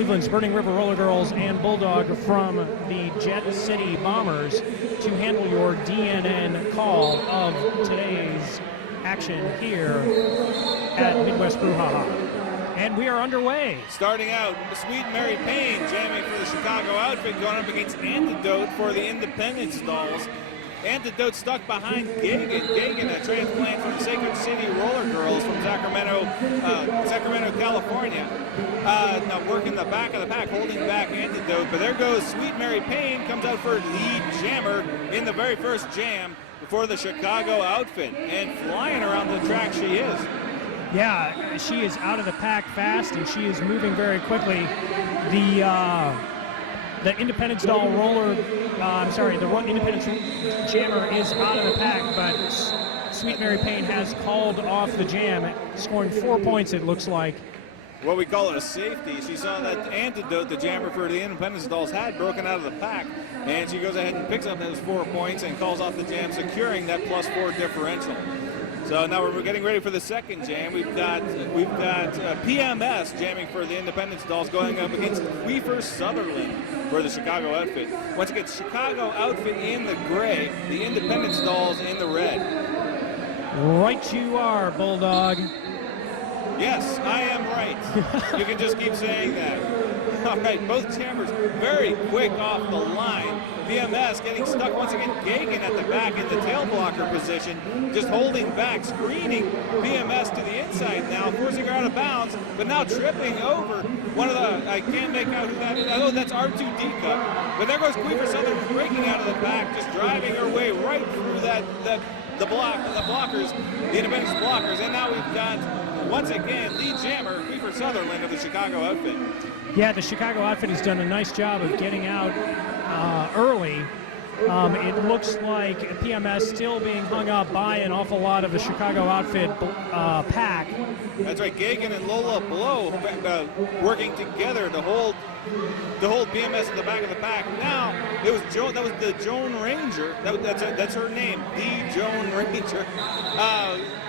Cleveland's Burning River Roller Girls and Bulldog from the Jet City Bombers to handle your DNN call of today's action here at Midwest Brewhaha. And we are underway. Starting out, Sweet Mary Payne jamming for the Chicago outfit, going up against Antidote for the Independence Dolls. Antidote stuck behind Gagan. Gagan, a transplant from the Sacred City Roller Girls from Sacramento, California. Now working the back of the pack, holding back Antidote. But there goes Sweet Mary Payne, comes out for lead jammer in the very first jam for the Chicago outfit. And flying around the track she is. Yeah, she is out of the pack fast, and she is moving very quickly. The Independence Doll roller, the Independence Jammer is out of the pack, but Sweet Mary Payne has called off the jam, scoring 4 points, it looks like. What we call it a safety. She saw that Antidote, the jammer for the Independence Dolls, had broken out of the pack, and she goes ahead and picks up those 4 points and calls off the jam, securing that +4 differential. So now we're getting ready for the second jam. We've got PMS jamming for the Independence Dolls, going up against Queefer Sutherland for the Chicago outfit. Once again, Chicago outfit in the gray, the Independence Dolls in the red. Right you are, Bulldog. Yes, I am right. You can just keep saying that. All right, both jammers very quick off the line. PMS getting stuck once again. Gagan at the back in the tail blocker position, just holding back, screening PMS to the inside now, forcing her out of bounds, but now tripping over one of the, I can't make out who that is. Oh, that's R2D Cup. But there goes Queefer Sutherland breaking out of the back, just driving her way right through the blockers, the Independence blockers, and now we've got, once again, lead jammer, Queefer Sutherland of the Chicago outfit. Yeah, the Chicago outfit has done a nice job of getting out early. It looks like PMS still being hung up by an awful lot of the Chicago outfit pack. That's right, Gagan and Lola Blow working together to hold PMS at the back of the pack. Now it was Joan. That was the Joan Ranger. That's her name, the Joan Ranger.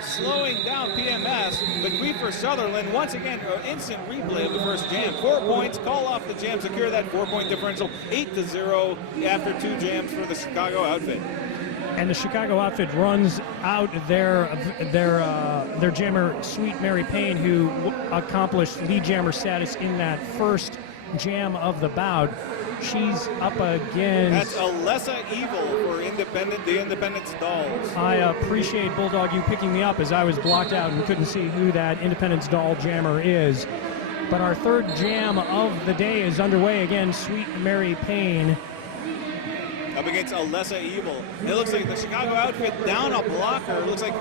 Slowing down PMS, but Queefer Sutherland once again, instant replay of the first jam. 4 points, call off the jam, secure that 4-point differential, 8-0 after 2 jams for the Chicago outfit. And the Chicago outfit runs out their jammer, Sweet Mary Payne, who accomplished lead jammer status in that first jam of the bout. She's up against... That's Alessa Evil for the Independence Dolls. I appreciate, Bulldog, you picking me up as I was blocked out and couldn't see who that Independence Doll jammer is. But our third jam of the day is underway again. Sweet Mary Payne up against Alessa Evil. It looks like the Chicago outfit down a blocker. It looks like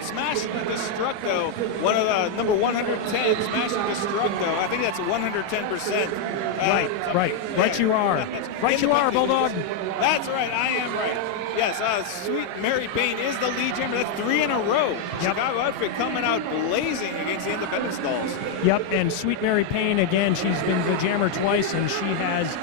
Smash Destructo, one of the number 110, Smash Destructo. I think that's 110%. Right you are. Right you are, Bulldog. That's right, I am right. Yes, Sweet Mary Payne is the lead jammer. That's 3 in a row. Yep. Chicago outfit coming out blazing against the Independence Dolls. Yep, and Sweet Mary Payne, again, she's been the jammer twice, and she has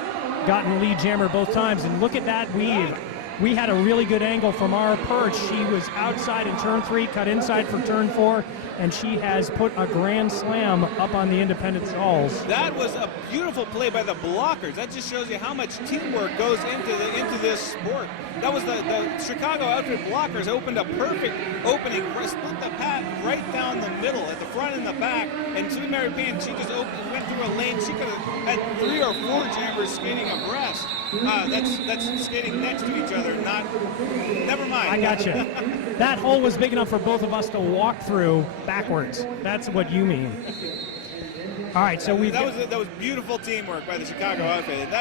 gotten lead jammer both times. And look at that weave. We had a really good angle from our perch. She was outside in turn 3, cut inside for turn 4, and she has put a grand slam up on the Independence Dolls. That was a beautiful play by the blockers. That just shows you how much teamwork goes into this sport. That was the Chicago outfit blockers opened a perfect opening, split the path right down the middle at the front and the back, and Sweet Mary Payne, she just went through a lane. She could have had 3 or 4 jammers skating abreast. That's skating next to each other, never mind. I got you. That hole was big enough for both of us to walk through backwards. That's what you mean. All right, so that was beautiful teamwork by the Chicago outfit, and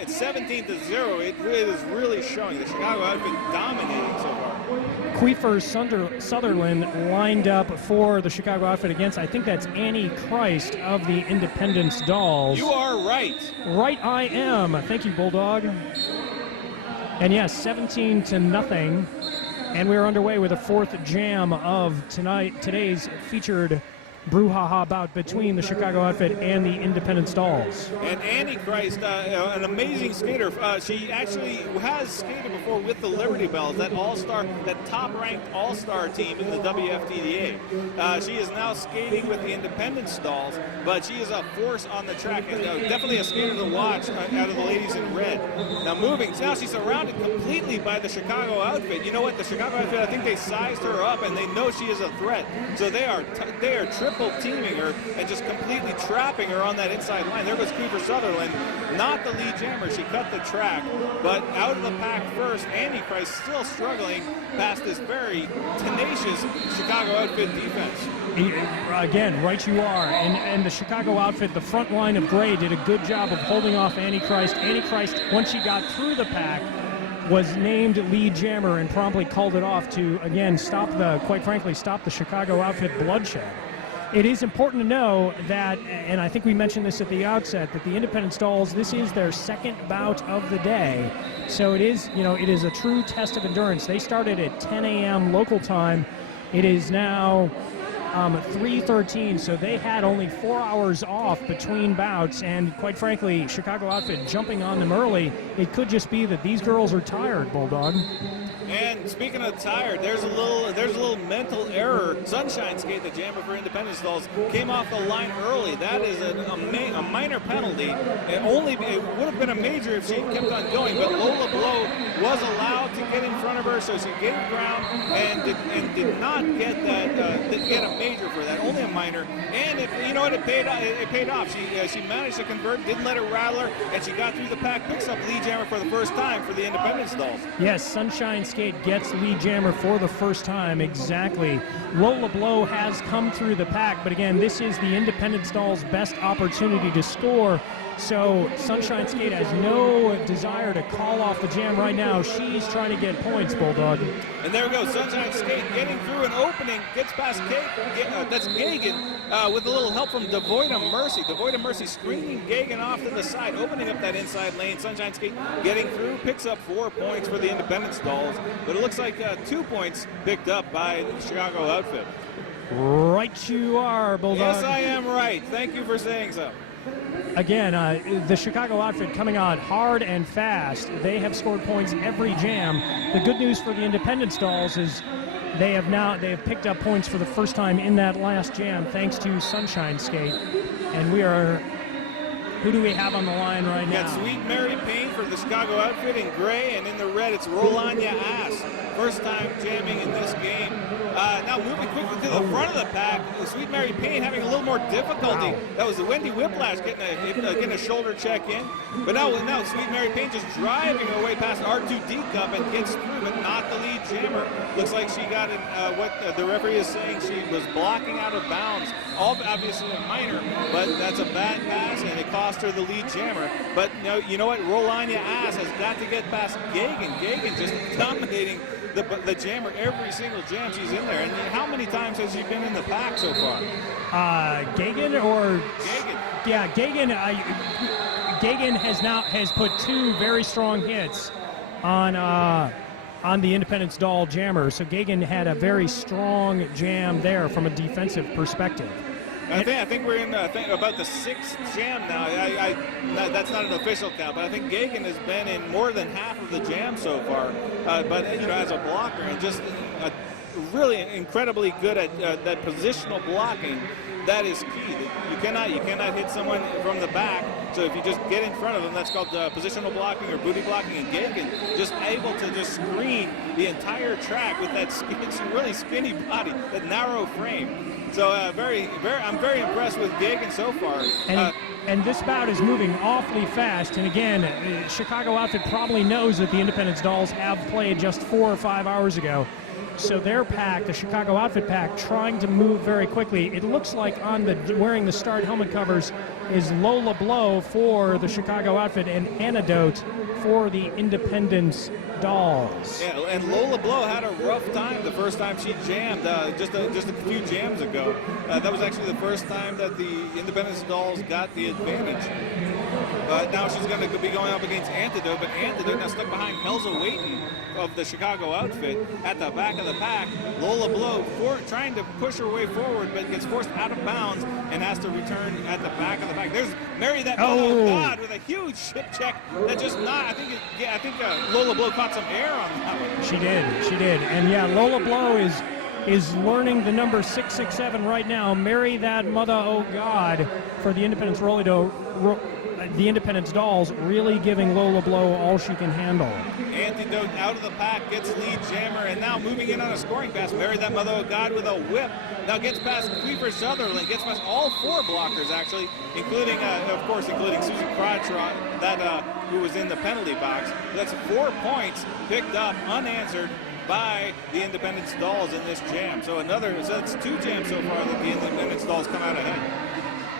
it's 17-0. It is really showing the Chicago outfit dominating so far. Queefer Sutherland lined up for the Chicago outfit against, I think that's Annie Christ of the Independence Dolls. You are right. Right I am. Thank you, Bulldog. And yes, 17-0. And we're underway with a 4th jam of today's featured brouhaha bout between the Chicago outfit and the independent stalls. And Antichrist, an amazing skater. She actually has skated before with the Liberty Bells, that top-ranked all-star team in the WFTDA. She is now skating with the independent stalls, but she is a force on the track, and definitely a skater to watch out of the ladies in red. Now she's surrounded completely by the Chicago outfit. You know what? The Chicago outfit, I think they sized her up, and they know she is a threat. So they are triple teaming her and just completely trapping her on that inside line. There goes Cooper Sutherland, not the lead jammer. She cut the track, but out of the pack first. Antichrist still struggling past this very tenacious Chicago outfit defense. Again, right you are. And the Chicago outfit, the front line of gray, did a good job of holding off Antichrist. Antichrist, once she got through the pack, was named lead jammer and promptly called it off to, again, quite frankly, stop the Chicago outfit bloodshed. It is important to know that, and I think we mentioned this at the outset, that the independent stalls, this is their second bout of the day. So it is a true test of endurance. They started at 10 a.m. local time. It is now 3:13, so they had only 4 hours off between bouts, and quite frankly, Chicago outfit jumping on them early. It could just be that these girls are tired, Bulldog. And speaking of tired, there's a little mental error. Sunshine Skate, the jammer for independent stalls, came off the line early. That is a minor penalty. It would have been a major if she kept on going, but Lola Blow was allowed to get in front of her, so she gave ground and did not get a major for that, only a minor. And it paid off. She managed to convert, didn't let it rattle her, and she got through the pack, picks up lead jammer for the first time for the independent stalls. Yes, Sunshine Skate gets lead jammer for the first time, exactly. Lola Blow has come through the pack, but again, this is the independent stall's best opportunity to score. So Sunshine Skate has no desire to call off the jam right now. She's trying to get points, Bulldog. And there we go, Sunshine Skate getting through an opening, gets past that's Gagan with a little help from Devoid of Mercy. Devoid of Mercy screening Gagan off to the side, opening up that inside lane. Sunshine Skate getting through, picks up 4 points for the independent stalls, but it looks like 2 points picked up by the Chicago outfit. Right you are, Bulldog. Yes, I am right. Thank you for saying so. Again, the Chicago outfit coming on hard and fast. They have scored points every jam. The good news for the independent stalls is they have picked up points for the first time in that last jam thanks to Sunshine Skate. And who do we have on the line right now? Got Sweet Mary Payne for the Chicago outfit in gray, and in the red it's Rolanya Ass. First time jamming in this game. Now moving quickly to the front of the pack, Sweet Mary Payne having a little more difficulty. Wow. That was the Wendy Whiplash getting a shoulder check in. But now Sweet Mary Payne just driving her way past R2D Cup and gets through, but not the lead jammer. Looks like she got it, what the referee is saying, she was blocking out of bounds. Obviously a minor, but that's a bad pass, and it cost her the lead jammer. But you know what? Rolanya Ass has got to get past Gagan. Gagan just dominating the jammer every single jam she's in there. And how many times has she been in the pack so far? Gagan or Gagan? Yeah, Gagan. Gagan has put 2 very strong hits on the independent stall jammer. So Gagan had a very strong jam there from a defensive perspective. I think we're in about the 6th jam now. That's not an official count, but I think Gagan has been in more than half of the jam so far. But as a blocker, and just really incredibly good at that positional blocking. That is key. You cannot hit someone from the back. So if you just get in front of them, that's called positional blocking or booty blocking. And Gagan just able to just screen the entire track with that really skinny body, that narrow frame. So I'm very impressed with Gagan so far. And this bout is moving awfully fast. And again, Chicago outfit probably knows that the independent stalls have played just 4 or 5 hours ago. So their pack, the Chicago outfit pack, trying to move very quickly. It looks like wearing the starred helmet covers is Lola Blow for the Chicago outfit and Antidote for the Independence Dolls. Yeah, and Lola Blow had a rough time the first time she jammed, just a few jams ago. That was actually the first time that the Independence Dolls got the advantage. Now she's going to be going up against Antidote, but Antidote now stuck behind Helza Waiton of the Chicago outfit at the back of the pack. Lola Blow trying to push her way forward, but gets forced out of bounds and has to return at the back of the pack. There's Mary That Mother of God with a huge ship check that just not. I think Lola Blow caught some air on that one. She did, and yeah, Lola Blow is learning the number 667 right now. Mary That Mother Oh God for the Independence the Independence Dolls, really giving Lola Blow all she can handle. Antidote out of the pack, gets lead jammer, and now moving in on a scoring pass. Mary That Mother of God with a whip. Now gets past Cleaver Sutherland, gets past all 4 blockers actually, including Susie Crottrot, who was in the penalty box. That's 4 points picked up unanswered by the Independence Dolls in this jam. So it's 2 jams so far that the Independence Dolls come out ahead.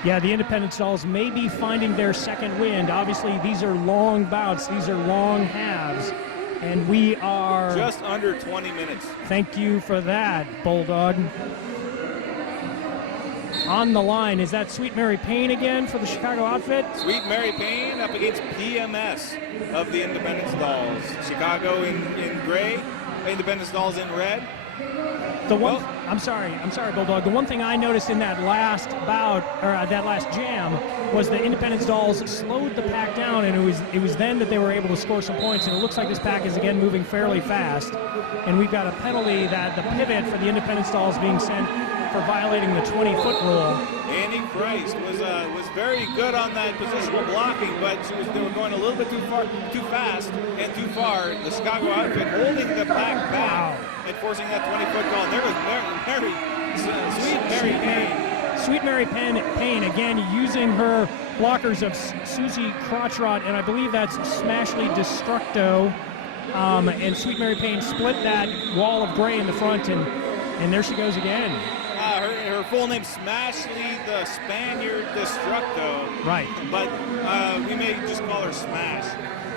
Yeah, the Independence Dolls may be finding their second wind. Obviously, these are long bouts. These are long halves. And we are... just under 20 minutes. Thank you for that, Bulldog. On the line, is that Sweet Mary Payne again for the Chicago outfit? Sweet Mary Payne up against PMS of the Independence Dolls. Chicago in gray, Independence Dolls in red. I'm sorry, Bulldog. The one thing I noticed in that last bout, or that last jam, was the Independence Dolls slowed the pack down, and it was then that they were able to score some points. And it looks like this pack is again moving fairly fast. And we've got a penalty that the pivot for the Independence Dolls being sent for violating the 20-foot rule. Annie Christ was very good on that positional blocking, but they were going a little bit too fast and too far. The Chicago outfit holding the pack back and forcing that 20-foot call. And there was Sweet Mary Payne. Sweet Mary Payne again using her blockers of Susie Crottrot, and I believe that's Smashly Destructo. And Sweet Mary Payne split that wall of gray in the front, and there she goes again. Her full name, Smashly the Spaniard Destructo. Right. But we may just call her Smash.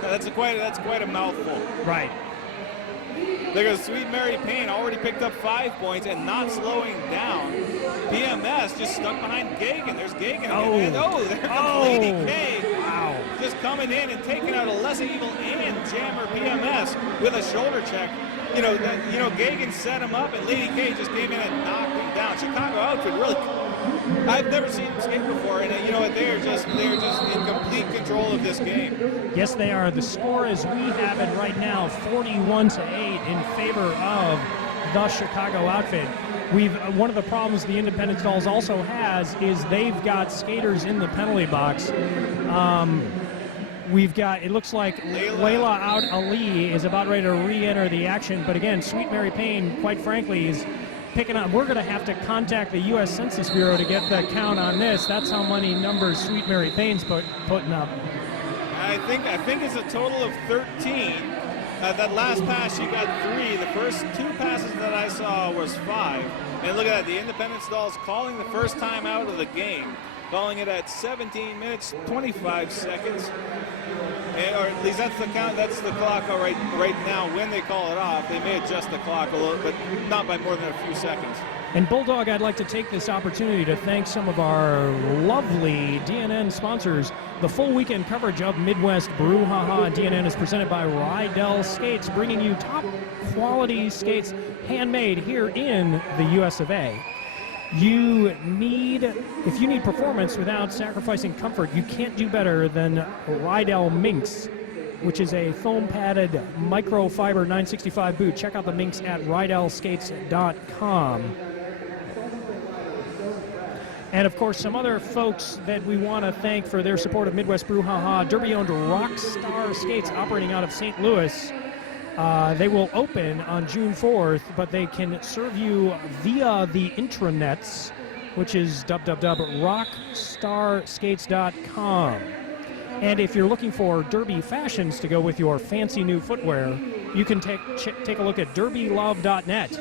That's quite a mouthful. Right. Because Sweet Mary Payne already picked up 5 points and not slowing down. PMS just stuck behind Gagan. There's Gagan again. There comes Lady K. Wow. Just coming in and taking out a less evil and jammer PMS with a shoulder check. Gagan set him up, and Lady K just came in and knocked him down. Chicago outfit really, I've never seen them skate before, and they're just in complete control of this game. Yes, they are. The score as we have it right now, 41-8 in favor of the Chicago outfit. One of the problems the Independence Dolls also has is they've got skaters in the penalty box. We've got, it looks like Layla Out Ali is about ready to re-enter the action, but again, Sweet Mary Payne, quite frankly, is picking up. We're going to have to contact the U.S. Census Bureau to get the count on this. That's how many numbers Sweet Mary Payne's putting up. I think it's a total of 13. That last pass, she got 3. The first 2 passes that I saw was 5. And look at that, the Independence Dolls calling the first time out of the game. Calling it at 17 minutes, 25 seconds. Or at least that's the count. That's the clock right now. When they call it off, they may adjust the clock a little, but not by more than a few seconds. And Bulldog, I'd like to take this opportunity to thank some of our lovely DNN sponsors. The full weekend coverage of Midwest Brewhaha and DNN is presented by Rydell Skates, bringing you top quality skates handmade here in the US of A. If you need performance without sacrificing comfort, you can't do better than Rydell Minx, which is a foam-padded microfiber 965 boot. Check out the Minx at rydellskates.com. And of course, some other folks that we want to thank for their support of Midwest Brewhaha, Derby-owned Rockstar Skates operating out of St. Louis. They will open on June 4th, but they can serve you via the intranets, which is www.rockstarskates.com. And if you're looking for Derby fashions to go with your fancy new footwear, you can take a look at derbylove.net.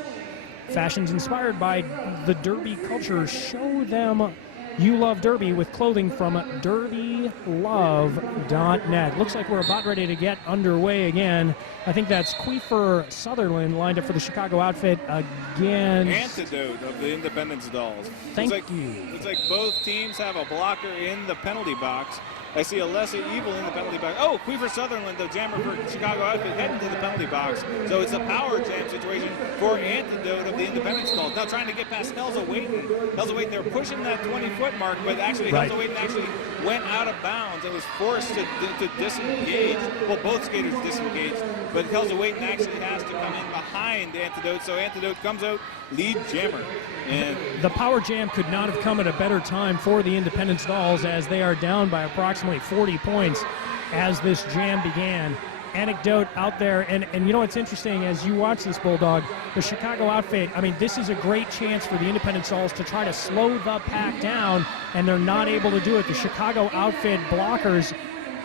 Fashions inspired by the Derby culture. Show them You love Derby with clothing from DerbyLove.net. Looks like we're about ready to get underway again. I think that's Queefer Sutherland lined up for the Chicago outfit against Antidote of the Independence Dolls. Thank you. It's like both teams have a blocker in the penalty box. I see Alessia Evil in the penalty box. Oh, Queefer Sutherland, the jammer for Chicago outfit, heading to the penalty box. So it's a power jam situation for Antidote of the Independence Dolls. Now trying to get past Helza Wayton. Helza Wayton, they're pushing that 20-foot mark, but actually Helza Wayton actually went out of bounds and was forced to disengage. Well, both skaters disengaged, but Helza Wayton actually has to come in behind Antidote. So Antidote comes out lead jammer. And the power jam could not have come at a better time for the Independence Dolls, as they are down by approximately 40 points as this jam began. Anecdote out there, and you know what's interesting as you watch this, Bulldog, the Chicago outfit, I mean, this is a great chance for the Independence Dolls to try to slow the pack down, and they're not able to do it. The Chicago outfit blockers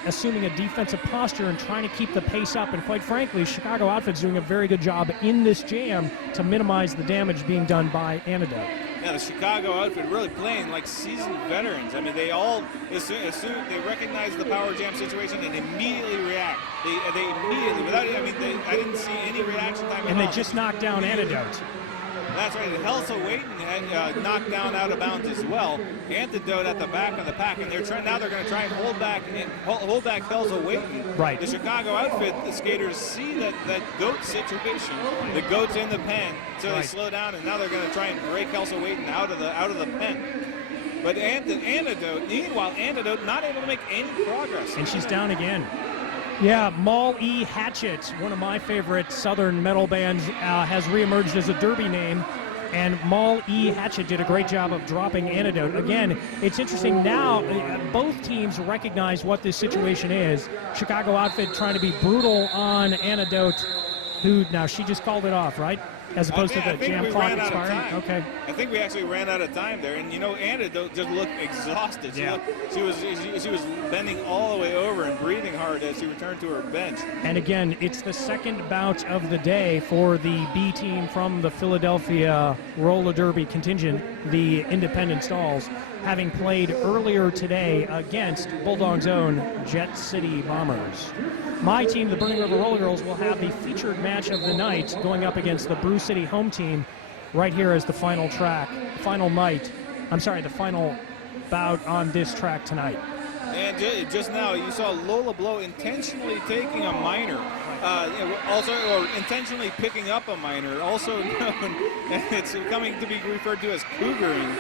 assuming a defensive posture and trying to keep the pace up, and quite frankly, Chicago outfit's doing a very good job in this jam to minimize the damage being done by Antidote. Yeah, the Chicago outfit really playing like seasoned veterans. I mean, they all assume they recognize the power jam situation and immediately react. They immediately, without, I mean, I didn't see any reaction time. And they just knocked down Antidote. That's right. Helza Wayton had knocked down out of bounds as well. Antidote at the back of the pack, and they're trying. Now they're going to try and hold back Helza Wayton. Right. The Chicago outfit, the skaters see that goat situation. The goat's in the pen, so they slow down, and now they're going to try and break Helza Wayton out of the pen. But Antidote, meanwhile, Antidote not able to make any progress. And she's down again. Yeah, Mall E. Hatchet, one of my favorite Southern metal bands, has reemerged as a Derby name, and Mall E. Hatchet did a great job of dropping Antidote. Again, it's interesting now, both teams recognize what this situation is. Chicago outfit trying to be brutal on Antidote, who, now she just called it off, right? As opposed to the jam clock expiring. Okay. I think we actually ran out of time there, and you know, Antidote just looked exhausted. Yeah. She was bending all the way over and breathing hard as she returned to her bench. And again, it's the second bout of the day for the B team from the Philadelphia Roller Derby contingent, the Independence Dolls, having played earlier today against Bulldog's own Jet City Bombers. My team, the Burning River Roller Girls, will have the featured match of the night going up against the Brew City home team right here as the final bout on this track tonight. And just now, you saw Lola Blow intentionally taking a minor, or intentionally picking up a minor, also known, it's coming to be referred to as cougering.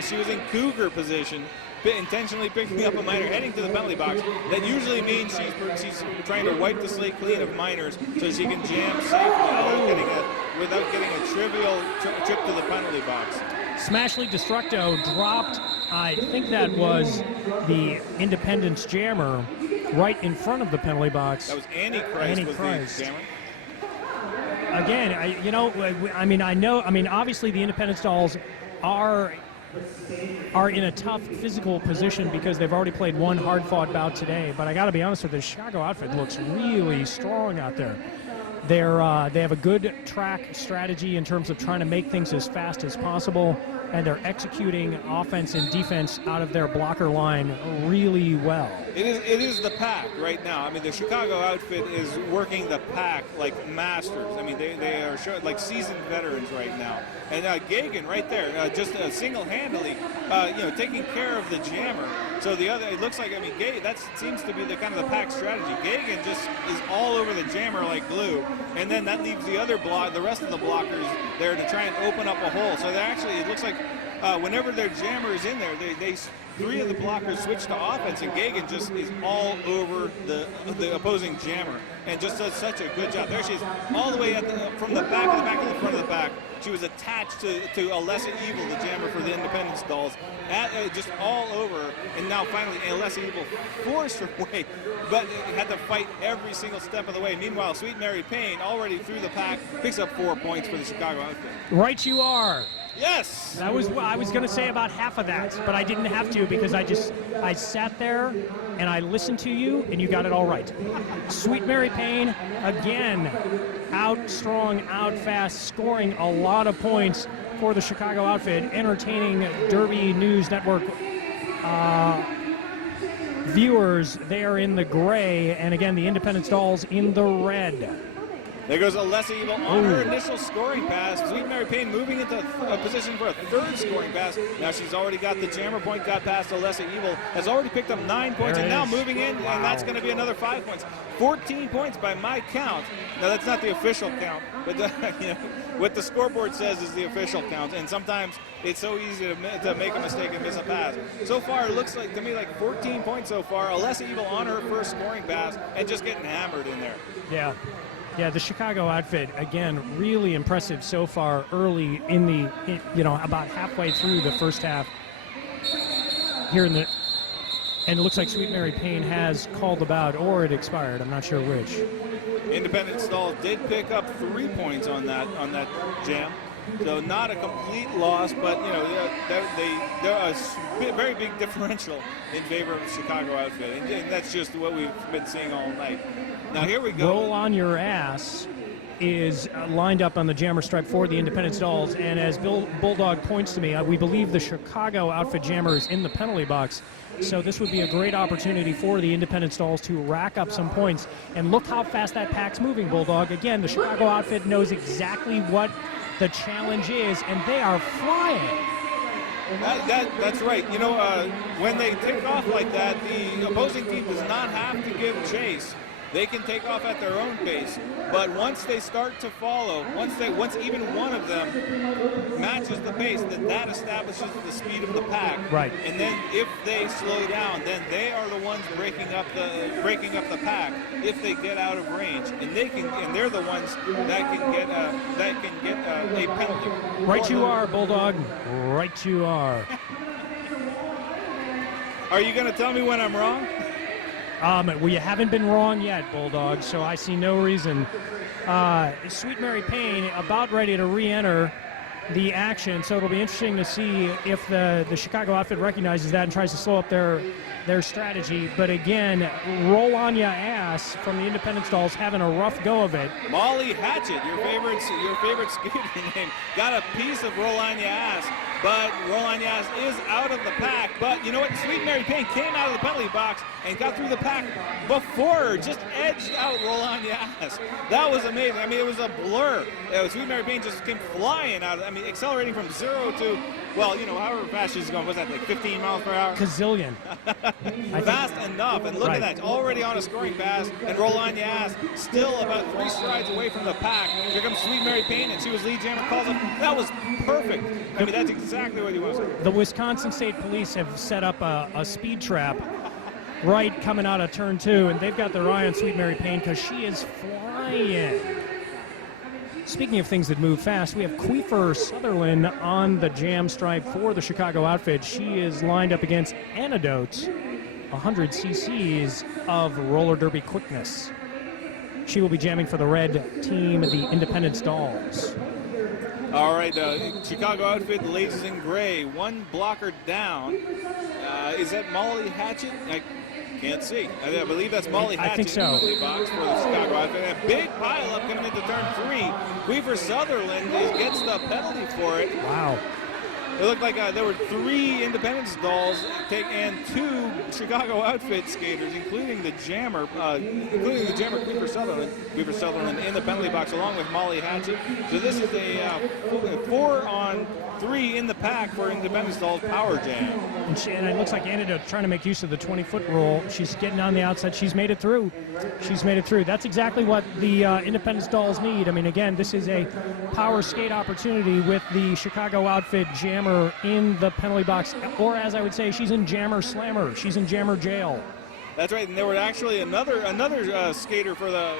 She was in cougar position, intentionally picking up a minor, heading to the penalty box. That usually means she's trying to wipe the slate clean of minors so she can jam safely without getting a trivial trip to the penalty box. Smashly Destructo dropped, I think that was the Independence jammer, right in front of the penalty box. That was Annie Christ. The jammer. Again, obviously the Independence Dolls are in a tough physical position because they've already played one hard-fought bout today. But I got to be honest with you, the Chicago outfit looks really strong out there. They have a good track strategy in terms of trying to make things as fast as possible, and they're executing offense and defense out of their blocker line really well. It is the pack right now. I mean, the Chicago outfit is working the pack like masters. I mean, they are like seasoned veterans right now. And Gagan right there, just single-handedly, taking care of the jammer. So it looks like, that seems to be the kind of the pack strategy. Gagan just is all over the jammer like glue, and then that leaves the rest of the blockers there to try and open up a hole. So it looks like whenever their jammer is in there, three of the blockers switch to offense, and Gagan just is all over the opposing jammer and just does such a good job. There she is, all the way from the back to the front of the pack. She was attached to Alessia Evil, the jammer for the Independence Dolls, just all over. And now finally, Alessia Evil forced her way, but had to fight every single step of the way. Meanwhile, Sweet Mary Payne, already through the pack, picks up 4 points for the Chicago outfit. Right you are. Yes! I was going to say about half of that, but I didn't have to because I sat there and I listened to you and you got it all right. Sweet Mary Payne, again, out strong, out fast, scoring a lot of points for the Chicago outfit, entertaining Derby News Network viewers, they are in the gray, and again, the Independence Dolls in the red. There goes Alessia Evil on her initial scoring pass. Sweet Mary Payne moving into a position for a third scoring pass. Now she's already got the jammer point, got past Alessia Evil, has already picked up 9 points, and now moving in, and that's going to be another 5 points. 14 points by my count. Now that's not the official count, but what the scoreboard says is the official count, and sometimes it's so easy to make a mistake and miss a pass. So far, it looks like to me like 14 points so far. Alessia Evil on her first scoring pass and just getting hammered in there. Yeah. Yeah, the Chicago outfit, again, really impressive so far early in about halfway through the first half here and it looks like Sweet Mary Payne has called the bout, or it expired. I'm not sure which. Independence Dolls did pick up 3 points on that jam. So not a complete loss, but they're a very big differential in favor of the Chicago outfit, and that's just what we've been seeing all night. Now here we go. Roll on Your Ass is lined up on the jammer stripe for the Independence Dolls, and as Bulldog points to me, we believe the Chicago outfit jammer is in the penalty box. So this would be a great opportunity for the Independence Dolls to rack up some points. And look how fast that pack's moving, Bulldog. Again, the Chicago outfit knows exactly what the challenge is, and they are flying. That's right. When they take off like that, the opposing team does not have to give chase. They can take off at their own pace, but once they start to follow, once even one of them matches the pace, then that establishes the speed of the pack. Right. And then if they slow down, then they are the ones breaking up the pack if they get out of range, and they're the ones that can get a penalty. Right you are, Bulldog. Right you are. Are you going to tell me when I'm wrong? Well, you haven't been wrong yet, Bulldog, so I see no reason. Sweet Mary Payne about ready to re-enter the action, so it'll be interesting to see if the Chicago outfit recognizes that and tries to slow up their strategy. But again, Roll On Ya Ass from the Independence Dolls having a rough go of it. Molly Hatchet, your favorite skater name, got a piece of Roll On Ya Ass. But Roll On Ya Ass is out of the pack. But you know what? Sweet Mary Payne came out of the penalty box and got through the pack before her, just edged out Roll On Ya Ass. That was amazing. I mean, it was a blur. Sweet Mary Payne just came flying out. Accelerating from 0 to, however fast she's going. Was that like 15 miles per hour? Gazillion. Fast enough. And look at that. Already on a scoring pass. And Roll On Ya Ass still about 3 strides away from the pack. Here comes Sweet Mary Payne, and she was lead jammer. Calls it. That was perfect. That's exactly what you want to say. The Wisconsin State Police have set up a speed trap right coming out of turn 2, and they've got their eye on Sweet Mary Payne because she is flying. Speaking of things that move fast, we have Queefer Sutherland on the jam stripe for the Chicago outfit. She is lined up against Antidote, 100 cc's of roller derby quickness. She will be jamming for the red team, the Independence Dolls. All right, Chicago outfit, ladies in gray, one blocker down. Is that Molly Hatchet? I can't see. I believe that's Molly Hatchet. I think so. In the box for the Chicago outfit. A big pileup coming into turn 3. Queefer Sutherland gets the penalty for it. Wow. It looked like there were 3 Independence Dolls and 2 Chicago outfit skaters, including the jammer Queefer Sutherland. Queefer Sutherland in the penalty box along with Molly Hatchet. So this is a 4-on-3 in the pack for Independence Dolls power jam. And it looks like Antidote trying to make use of the 20-foot rule. She's getting on the outside. She's made it through. That's exactly what the Independence Dolls need. Again, this is a power skate opportunity with the Chicago outfit jammer in the penalty box, or as I would say, she's in jammer slammer. She's in jammer jail. That's right, and there were actually another skater for the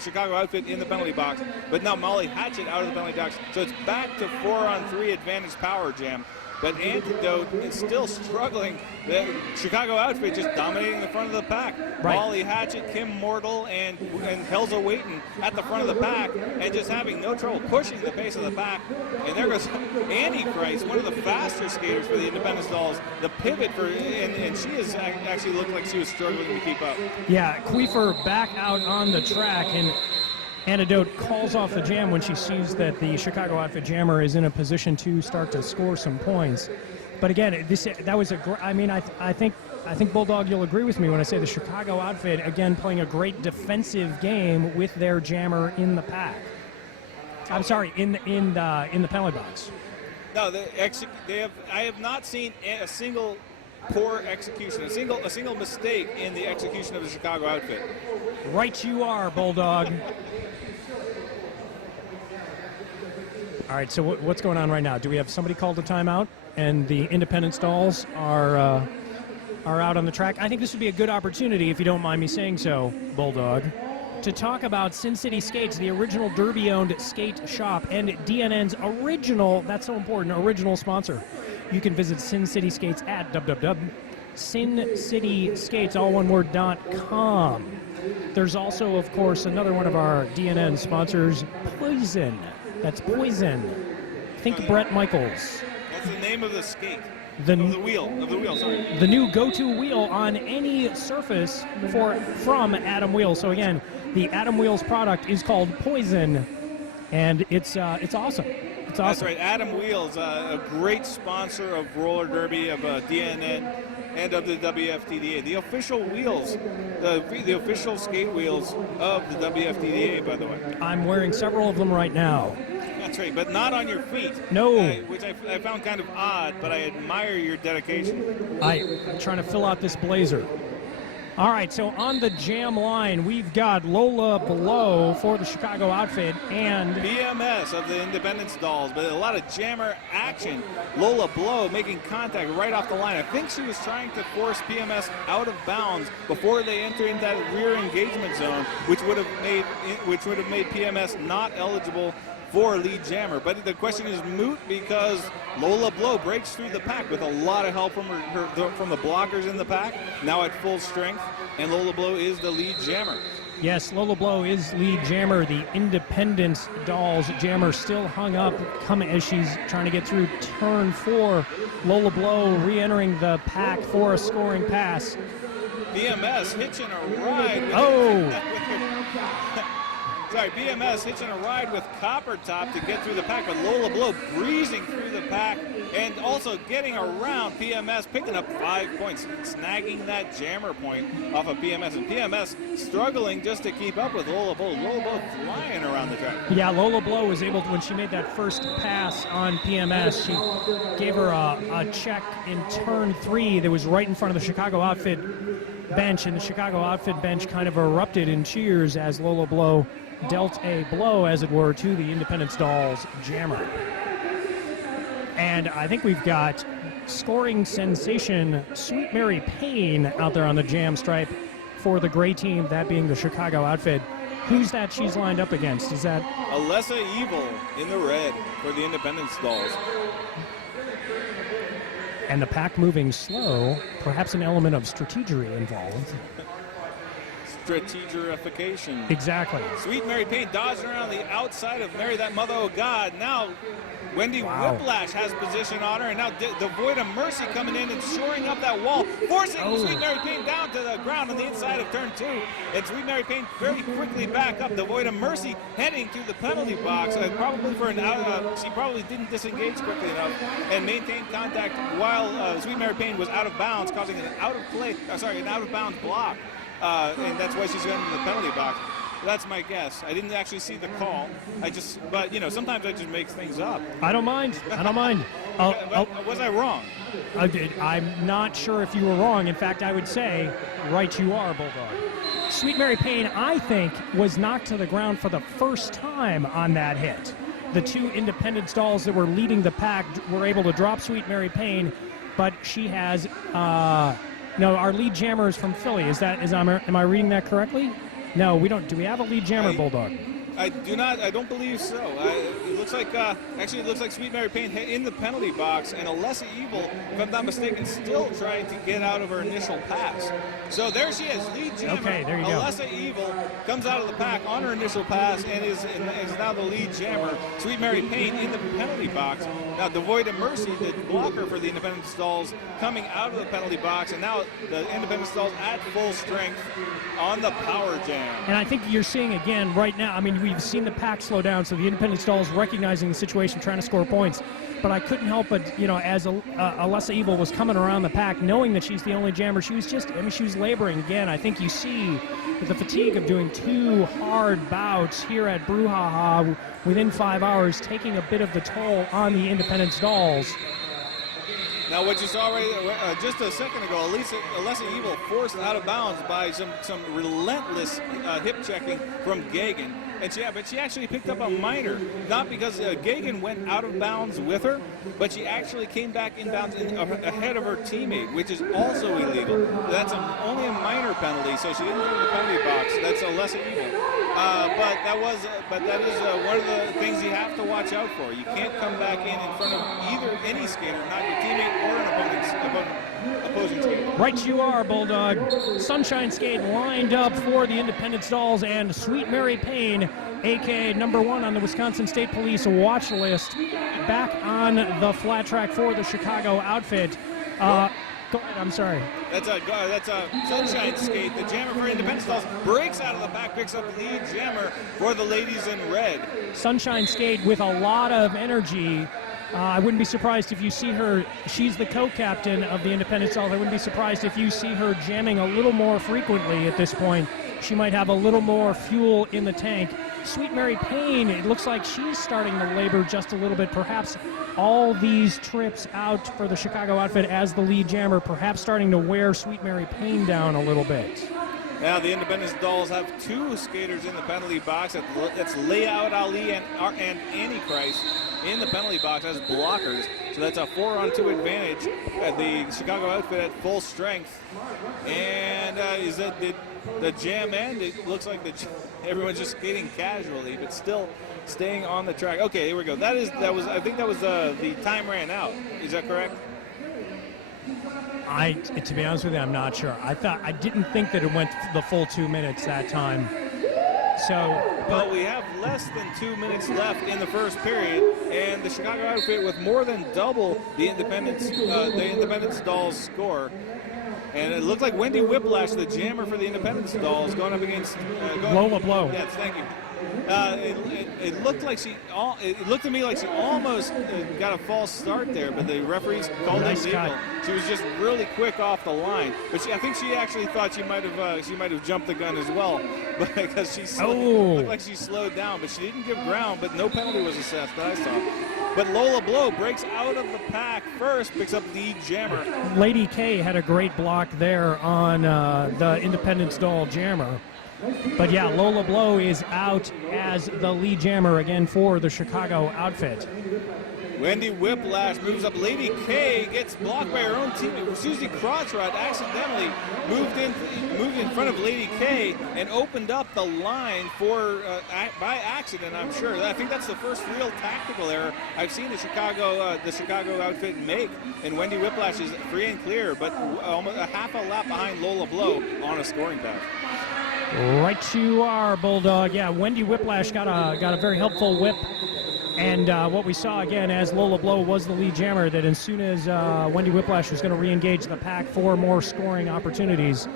Chicago outfit in the penalty box, but now Molly Hatchet out of the penalty box, so it's back to 4-on-3 advantage power jam. But Antidote is still struggling. The Chicago outfit just dominating the front of the pack. Right. Molly Hatchet, Kim Mortal, and Helza Waiton at the front of the pack, and just having no trouble pushing the pace of the pack. And there goes Antichrist, one of the faster skaters for the Independence Dolls. The pivot and she has actually looked like she was struggling to keep up. Yeah, Queefer back out on the track, and Antidote calls off the jam when she sees that the Chicago outfit jammer is in a position to start to score some points. But again, that was I mean, I think Bulldog, you'll agree with me when I say the Chicago outfit again playing a great defensive game with their jammer in the pack. I'm sorry, in the penalty box. No, I have not seen a single poor execution, a single mistake in the execution of the Chicago outfit. Right you are, Bulldog. All right, so what's going on right now? Do we have somebody called a timeout, and the independent stalls are out on the track? I think this would be a good opportunity, if you don't mind me saying so, Bulldog, to talk about Sin City Skates, the original Derby-owned skate shop, and DNN's original, that's so important, original sponsor. You can visit Sin City Skates at www.sincityskates, all one word, .com. There's also, of course, another one of our DNN sponsors, Poison. That's Poison. Think Brett Michaels. That's the name of the skate. Of The the wheel, sorry. The new go-to wheel on any surface from Adam Wheels. So again, the Adam Wheels product is called Poison, and it's awesome. It's awesome. That's right. Adam Wheels, a great sponsor of roller derby, of DNN, and of the WFTDA. The official wheels, the official skate wheels of the WFTDA, by the way. I'm wearing several of them right now. That's right, but not on your feet. No. Which I found kind of odd, but I admire your dedication. I'm trying to fill out this blazer. All right, so on the jam line, we've got Lola Below for the Chicago outfit and BMS of the Independence Dolls, but a lot of jammer action. Lola Blow making contact right off the line. I think she was trying to force PMS out of bounds before they enter in that rear engagement zone, which would have made PMS not eligible for lead jammer. But the question is moot because Lola Blow breaks through the pack with a lot of help from from the blockers in the pack, now at full strength, and Lola Blow is the lead jammer. yes, Lola Blow is lead jammer. The Independence Dolls jammer still hung up as she's trying to get through turn 4. Lola Blow re-entering the pack for a scoring pass. BMS hitching a ride. BMS hitching a ride with Copper Top to get through the pack, but Lola Blow breezing through the pack and also getting around PMS, picking up 5 points, snagging that jammer point off of PMS, and PMS struggling just to keep up with Lola Blow. Lola Blow flying around the track. Yeah, Lola Blow was able to, when she made that first pass on PMS, she gave her a check in turn 3 that was right in front of the Chicago outfit bench, and the Chicago outfit bench kind of erupted in cheers as Lola Blow dealt a blow, as it were, to the Independence Dolls jammer. And I think we've got scoring sensation Sweet Mary Payne out there on the jam stripe for the gray team, that being the Chicago outfit. Who's that she's lined up against? Is that Alessa Evil in the red for the Independence Dolls. And the pack moving slow, perhaps an element of strategery involved. Strategerification. Exactly. Sweet Mary Payne dodging around the outside of Mary That Mother of God. Now Wendy Whiplash has position on her, and now Devoid of Mercy coming in and shoring up that wall, forcing Sweet Mary Payne down to the ground on the inside of turn 2. And Sweet Mary Payne very quickly back up. Devoid of Mercy heading to the penalty box, probably for an out. She probably didn't disengage quickly enough and maintain contact while Sweet Mary Payne was out of bounds, causing an out of bounds block. And that's why she's going to the penalty box. That's my guess. I didn't actually see the call. But sometimes I just make things up. I don't mind. Was I wrong? I'm not sure if you were wrong. In fact, I would say, right you are, Bulldog. Sweet Mary Payne, I think, was knocked to the ground for the first time on that hit. The two Independence Dolls that were leading the pack were able to drop Sweet Mary Payne, but she has... No, our lead jammer is from Philly. Am I reading that correctly? No, we don't. Do we have a lead jammer, Bulldog? I do not. I don't believe so. It looks like actually it looks like Sweet Mary Payne in the penalty box, and Alessa Evil, if I'm not mistaken, still trying to get out of her initial pass. So there she is, lead jammer. Okay, there you go. Alessa Evil comes out of the pack on her initial pass and is now the lead jammer. Sweet Mary Payne in the penalty box. Now Devoid of Mercy, the blocker for the Independence Dolls, coming out of the penalty box, and now the Independence Dolls at full strength on the power jam. And I think you're seeing again right now. I mean, we've seen the pack slow down, so the Independence Dolls recognize recognizing the situation, trying to score points. But I couldn't help but, as Alessa Evil was coming around the pack, knowing that she's the only jammer, she was laboring again. I think you see the fatigue of doing 2 hard bouts here at Brewhaha within 5 hours, taking a bit of the toll on the Independence Dolls. Now, what you saw just a second ago, Alessa Evil forced out of bounds by some relentless hip checking from Gagan. But she actually picked up a minor, not because Gagan went out of bounds with her, but she actually came back in bounds ahead of her teammate, which is also illegal. That's only a minor penalty, so she didn't go to the penalty box. That's Alessa Evil. But that is one of the things you have to watch out for. You can't come back in front of any skater, not your teammate or an opposing skater. Right you are, Bulldog. Sunshine Skate lined up for the Independence Dolls, and Sweet Mary Payne, a.k.a. #1 on the Wisconsin State Police watch list, back on the flat track for the Chicago outfit. Go ahead, I'm sorry. That's a Sunshine Skate. The jammer for Independence Dolls breaks out of the back, picks up lead jammer for the ladies in red. Sunshine Skate with a lot of energy. I wouldn't be surprised if you see her. She's the co-captain of the Independence Dolls. I wouldn't be surprised if you see her jamming a little more frequently at this point. She might have a little more fuel in the tank. Sweet Mary Payne, it looks like she's starting to labor just a little bit. Perhaps all these trips out for the Chicago outfit as the lead jammer, perhaps starting to wear Sweet Mary Payne down a little bit. Now the Independence Dolls have 2 skaters in the penalty box. That's Layout Ali and Annie Christ in the penalty box as blockers. So that's a 4-on-2 advantage at the Chicago outfit at full strength. And did the jam end? It looks like everyone's just skating casually, but still staying on the track. Okay, here we go. I think that was the time ran out. Is that correct? To be honest with you, I'm not sure. I didn't think that it went the full 2 minutes that time. Well, we have less than 2 minutes left in the first period, and the Chicago outfit with more than double the Independence Dolls score. And it looked like Wendy Whiplash, the jammer for the Independence Dolls, going up against Lola Blow. Yes, thank you. It looked to me like she almost got a false start there, but the referees called it illegal. She was just really quick off the line, but I think she actually thought she might have jumped the gun as well, but because looked like she slowed down, but she didn't give ground. But no penalty was assessed that I saw. But Lola Blow breaks out of the pack first, picks up the jammer. Lady K had a great block there on the Independence Doll jammer. But yeah, Lola Blow is out as the lead jammer again for the Chicago outfit. Wendy Whiplash moves up. Lady K gets blocked by her own teammate. Susie Crotchrod accidentally moved in front of Lady K and opened up the line by accident, I'm sure. I think that's the first real tactical error I've seen the Chicago outfit make. And Wendy Whiplash is free and clear, but almost a half a lap behind Lola Blow on a scoring path. Right you are, Bulldog. Yeah, Wendy Whiplash got a very helpful whip. And what we saw again as Lola Blow was the lead jammer, that as soon as Wendy Whiplash was going to re-engage the pack for more scoring opportunities,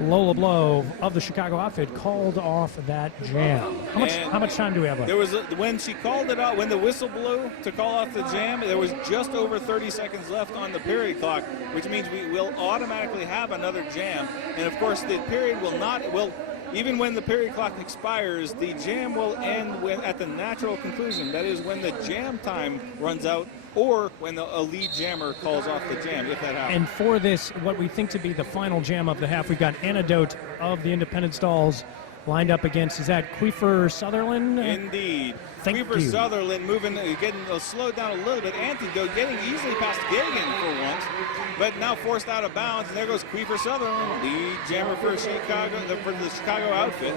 Lola Blow of the Chicago outfit called off that jam. How much time do we have left? There was when she called it out, when the whistle blew to call off the jam, there was just over 30 seconds left on the period clock, which means we will automatically have another jam. And of course, the period even when the period clock expires, the jam will end at the natural conclusion. That is when the jam time runs out, or when a lead jammer calls off the jam, if that happens. And for this, what we think to be the final jam of the half, we've got Antidote of the Independence Dolls lined up against, is that Queefer Sutherland? Indeed. Queefer Sutherland getting slowed down a little bit. Antidote getting easily past Gagan for once, but now forced out of bounds. And there goes Queefer Sutherland, lead jammer for the Chicago outfit.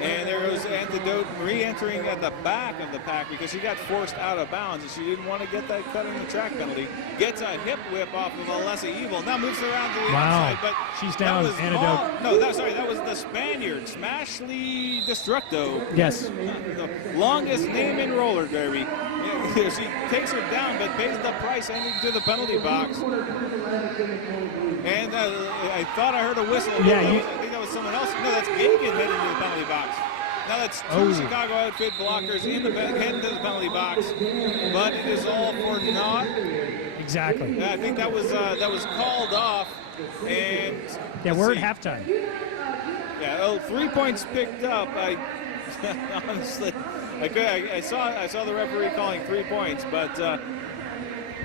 And there goes Antidote re-entering at the back of the pack because she got forced out of bounds and she didn't want to get that cut in the track penalty. Gets a hip whip off of Alessa Evil. Now moves around to the outside, but she's down. Antidote. That was the Spaniard, Smashley Destructo. Yes. The longest name in roller derby. She takes her down, but pays the price ending to the penalty box. And I thought I heard a whistle. Yeah, I think that was someone else. No, that's Gagan heading to the penalty box. Now that's two Chicago outfit blockers in the heading to the penalty box, but it is all for naught. Exactly. Yeah, I think that was called off, and yeah, we're at halftime. Yeah, 3 points picked up. Honestly, I saw the referee calling 3 points, but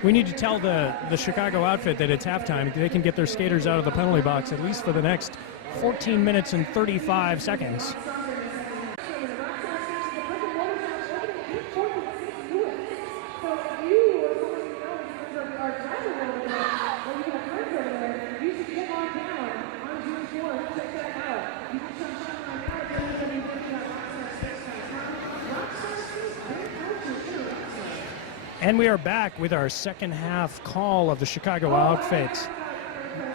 we need to tell the Chicago outfit that it's halftime. They can get their skaters out of the penalty box at least for the next 14 minutes and 35 seconds. And we are back with our second half call of the Chicago outfit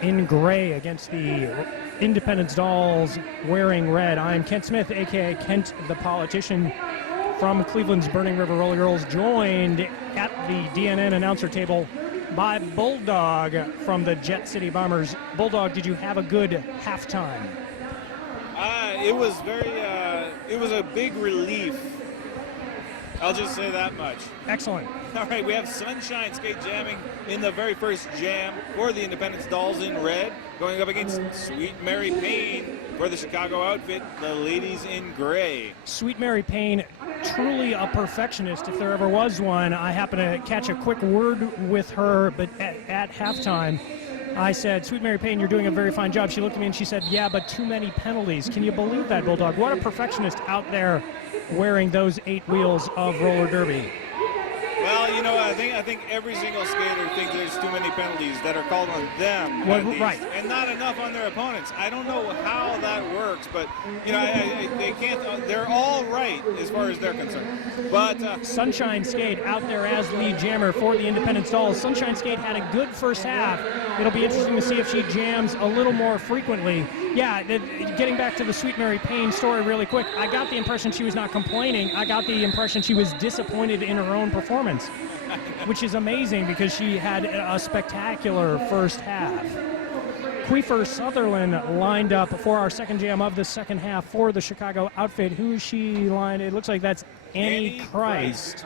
in gray against the Independence Dolls wearing red. I'm Kent Smith, a.k.a. Kent the Politician from Cleveland's Burning River Roller Girls, joined at the DNN announcer table by Bulldog from the Jet City Bombers. Bulldog, did you have a good halftime? It was it was a big relief. I'll just say that much. Excellent. All right, we have Sunshine Skate jamming in the very first jam for the Independence Dolls in red, going up against Sweet Mary Payne for the Chicago outfit, the ladies in gray. Sweet Mary Payne, truly a perfectionist if there ever was one. I happened to catch a quick word with her, but at halftime, I said, Sweet Mary Payne, you're doing a very fine job. She looked at me and she said, yeah, but too many penalties. Can you believe that, Bulldog? What a perfectionist out there wearing those 8 wheels of roller derby. Well, you know, I think every single skater thinks there's too many penalties that are called on them, right, and not enough on their opponents. I don't know how that works, but you know, they can't. They're all right as far as they're concerned. But Sunshine Skate out there as lead jammer for the Independence Dolls. Sunshine Skate had a good first half. It'll be interesting to see if she jams a little more frequently. Yeah, getting back to the Sweet Mary Payne story really quick, I got the impression she was not complaining. I got the impression she was disappointed in her own performance, which is amazing because she had a spectacular first half. Queefer Sutherland lined up for our second jam of the second half for the Chicago outfit. Who is she lined? It looks like that's Annie Christ.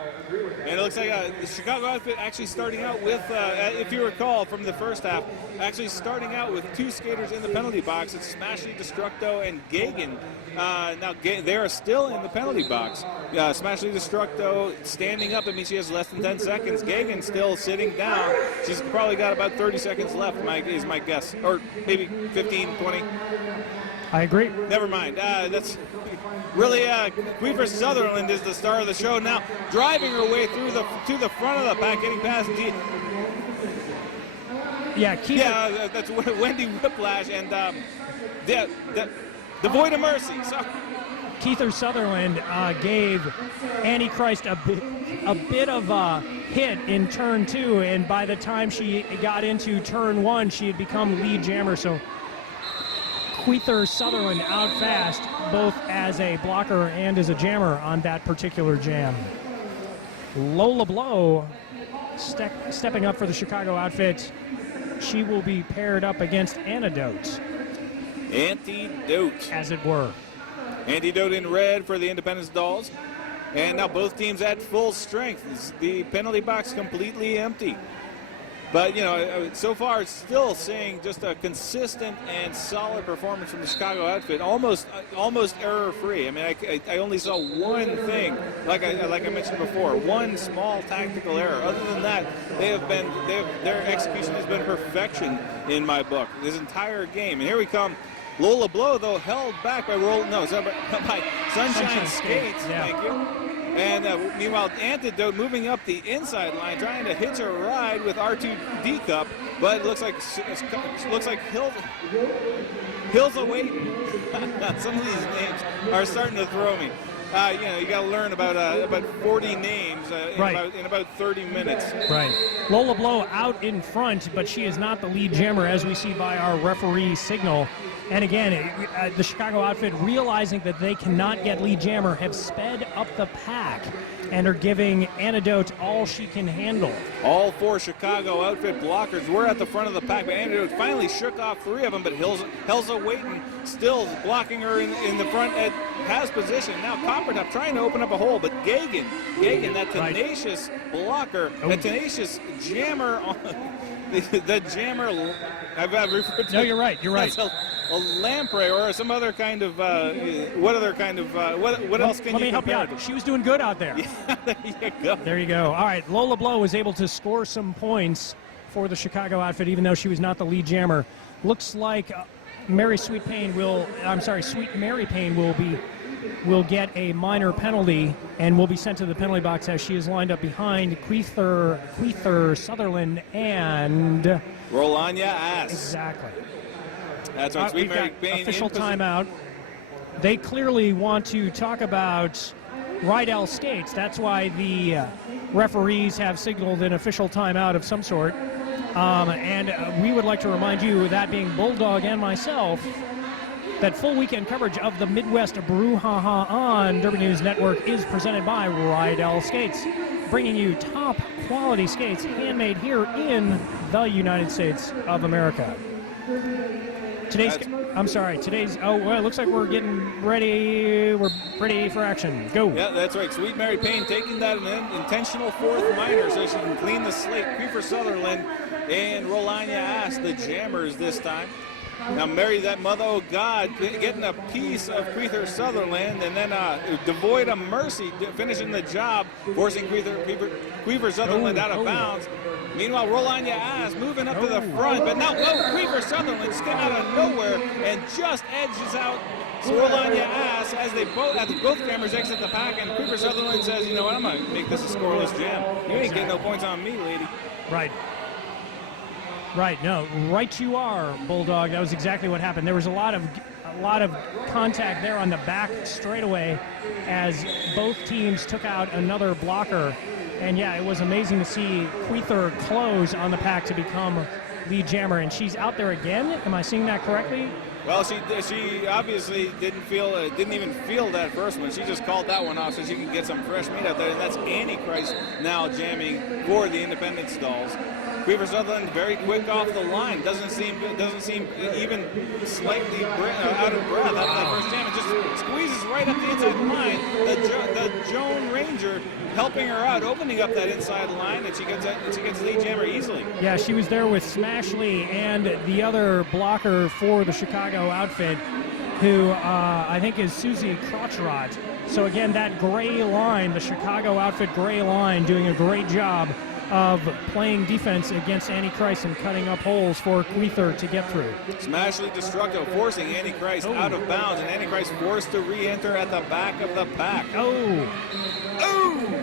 And it looks like the Chicago outfit actually starting out with, if you recall from the first half, actually starting out with 2 skaters in the penalty box. It's Smashley Destructo and Gagan. Now they are still in the penalty box. Smashley Destructo standing up. That means she has less than 10 seconds. Gagan still sitting down. She's probably got about 30 seconds left, is my guess. Or maybe 15, 20. I agree. Never mind. That's really Queefer Sutherland is the star of the show now, driving her way through to the front of the pack, getting past that's Wendy Whiplash and the Void of Mercy. So Keither Sutherland gave Annie Christ a bit of a hit in turn 2, and by the time she got into turn 1, she had become lead jammer. So Queether Sutherland out fast, both as a blocker and as a jammer on that particular jam. Lola Blow stepping up for the Chicago outfit. She will be paired up against Antidote. Antidote. As it were. Antidote in red for the Independence Dolls. And now both teams at full strength. The penalty box completely empty. But, you know, so far it's still seeing just a consistent and solid performance from the Chicago outfit, almost error-free. I mean, I only saw one thing, like I mentioned before, one small tactical error. Other than that, their execution has been perfection in my book this entire game. And here we come. Lola Blow, though, held back by by Sunshine Skates. Yeah. Thank you. And meanwhile, Antidote moving up the inside line, trying to hitch a ride with R2D Cup, but it looks like Hills awaiting. Some of these names are starting to throw me. You know, you got to learn about 40 names in about 30 minutes. Right. Lola Blow out in front, but she is not the lead jammer, as we see by our referee signal. And again, the Chicago outfit, realizing that they cannot get Lee Jammer, have sped up the pack and are giving Antidote all she can handle. All 4 Chicago outfit blockers were at the front of the pack, but Antidote finally shook off 3 of them, but Helza Waiton still blocking her in the front, has position. Now Coppertop trying to open up a hole, but Gagan, that tenacious blocker, that tenacious jammer, the jammer, I've referred to. No, you're right. That's a lamprey or some other kind of what else can you let me help you out. She was doing good out there. Yeah, there you go. There you go. All right, Lola Blow was able to score some points for the Chicago outfit, even though she was not the lead jammer. Looks like Sweet Mary Payne will get a minor penalty and will be sent to the penalty box as she is lined up behind Queether Sutherland and Rolanya Ass. Exactly. That's right. Sweet Mary Payne. Official timeout. They clearly want to talk about Rydell skates. That's why the referees have signaled an official timeout of some sort. And we would like to remind you, that being Bulldog and myself, that full weekend coverage of the Midwest Brewhaha on Derby News Network is presented by Rydell Skates, bringing you top quality skates handmade here in the United States of America. It looks like we're getting ready. We're ready for action. Go. Yeah, that's right. Sweet Mary Payne taking that intentional 4th minor so she can clean the slate. Queefer Sutherland and Rolanya Ass, the jammers this time. Now Mary, that mother of God, getting a piece of Queether Sutherland, and then devoid of mercy, finishing the job, forcing Queefer Sutherland out of bounds. Meanwhile, Rolanya Ass moving up to the front, but now Queefer Sutherland just came out of nowhere and just edges out Rolanya Ass as both cameras exit the pack, and Queefer Sutherland says, you know what, I'm going to make this a scoreless jam. You ain't getting no points on me, lady. Right, no, right you are, Bulldog. That was exactly what happened. There was a lot of contact there on the back straightaway as both teams took out another blocker. And yeah, it was amazing to see Queether close on the pack to become lead jammer, and she's out there again. Am I seeing that correctly? Well, she obviously didn't even feel that first one. She just called that one off so she can get some fresh meat out there, and that's Antichrist now jamming for the independent stalls. Queefer Sutherland very quick off the line. Doesn't seem even slightly out of breath after that first jam. It just squeezes right up the inside line. The Joan Ranger helping her out, opening up that inside line, and she gets lead jammer easily. Yeah, she was there with Smashley and the other blocker for the Chicago outfit, who I think is Susie Crotchrot. So again, that gray line, the Chicago outfit gray line, doing a great job of playing defense against Antichrist and cutting up holes for Queether to get through. Smashly Destructo forcing Antichrist out of bounds, and Antichrist forced to re-enter at the back of the pack.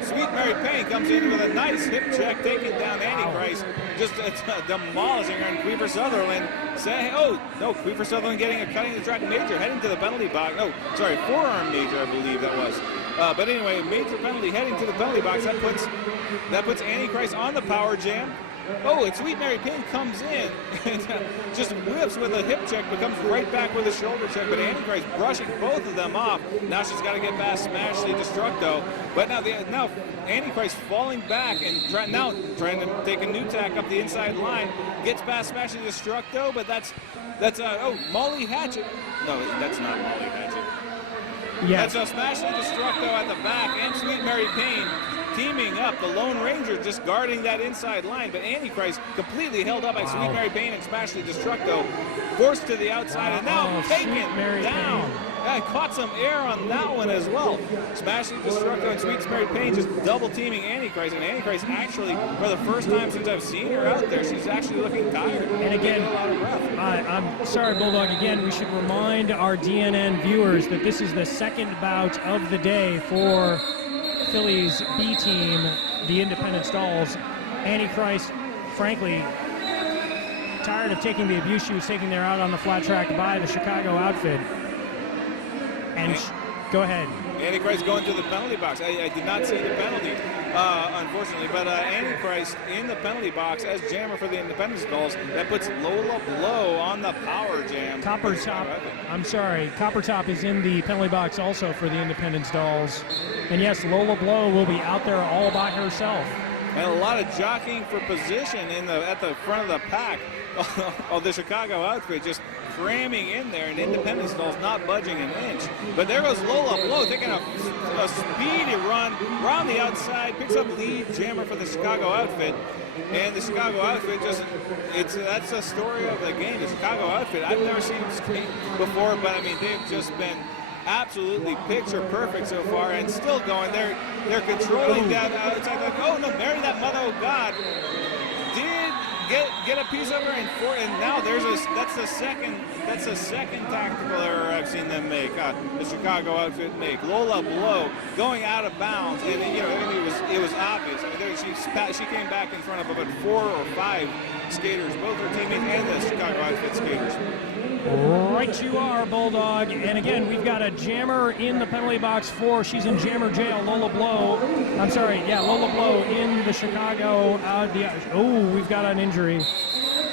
Sweet Mary Payne comes in with a nice hip check, taking down Antichrist, just demolishing her, and Queefer Sutherland saying, Queefer Sutherland getting a cutting the track major, heading to the penalty box. Forearm major, I believe that was. But anyway, major penalty heading to the penalty box. That puts Antichrist on the power jam. And Sweet Mary Payne comes in and just whips with a hip check, but comes right back with a shoulder check. But Antichrist brushing both of them off. Now she's got to get past Smashley Destructo. But now Antichrist falling back and trying to take a new tack up the inside line. Gets past Smashley Destructo, but that's Molly Hatchet. No, that's not Molly Hatchet. Yeah. That's Smashley Destructo at the back, and Sweet Mary Payne teaming up. The Lone Ranger just guarding that inside line, but Antichrist completely held up by Sweet Mary Payne and Smashley Destructo, forced to the outside, and now taken down. Caught some air on that one as well. Smashley Destructo and Sweet Mary Payne just double teaming Antichrist, and Antichrist actually, for the first time since I've seen her out there, she's actually looking tired. And again, I'm sorry, Bulldog, again, we should remind our DNN viewers that this is the second bout of the day for Philly's B team, the independent stalls. Antichrist, frankly, tired of taking the abuse she was taking there out on the flat track by the Chicago outfit. And Go ahead. Antichrist going to the penalty box. I did not see the penalty, unfortunately, but Antichrist in the penalty box as jammer for the Independence Dolls. That puts Lola Blow on the power jam. Copper Top is in the penalty box also for the Independence Dolls. And yes, Lola Blow will be out there all by herself. And a lot of jockeying for position at the front of the pack of the Chicago outfit, just cramming in there, and Independence Dolls not budging an inch. But there goes Lola Blow taking a speedy run around the outside, picks up lead jammer for the Chicago outfit. And the Chicago outfit that's the story of the game. The Chicago outfit, I've never seen them skate before, but I mean, they've just been absolutely picture perfect so far, and still going. They're controlling that outside. Like, oh no, Mary, that mother of God did get a piece of her, and now that's the second tactical error I've seen them make. The Chicago outfit make. Lola Blow going out of bounds, and it was obvious. I mean, she came back in front of about 4 or 5 skaters, both her teammates and the Chicago outfit skaters. Right you are, Bulldog. And again, we've got a jammer in the penalty box for, she's in jammer jail, Lola Blow. Lola Blow in the Chicago. We've got an injury.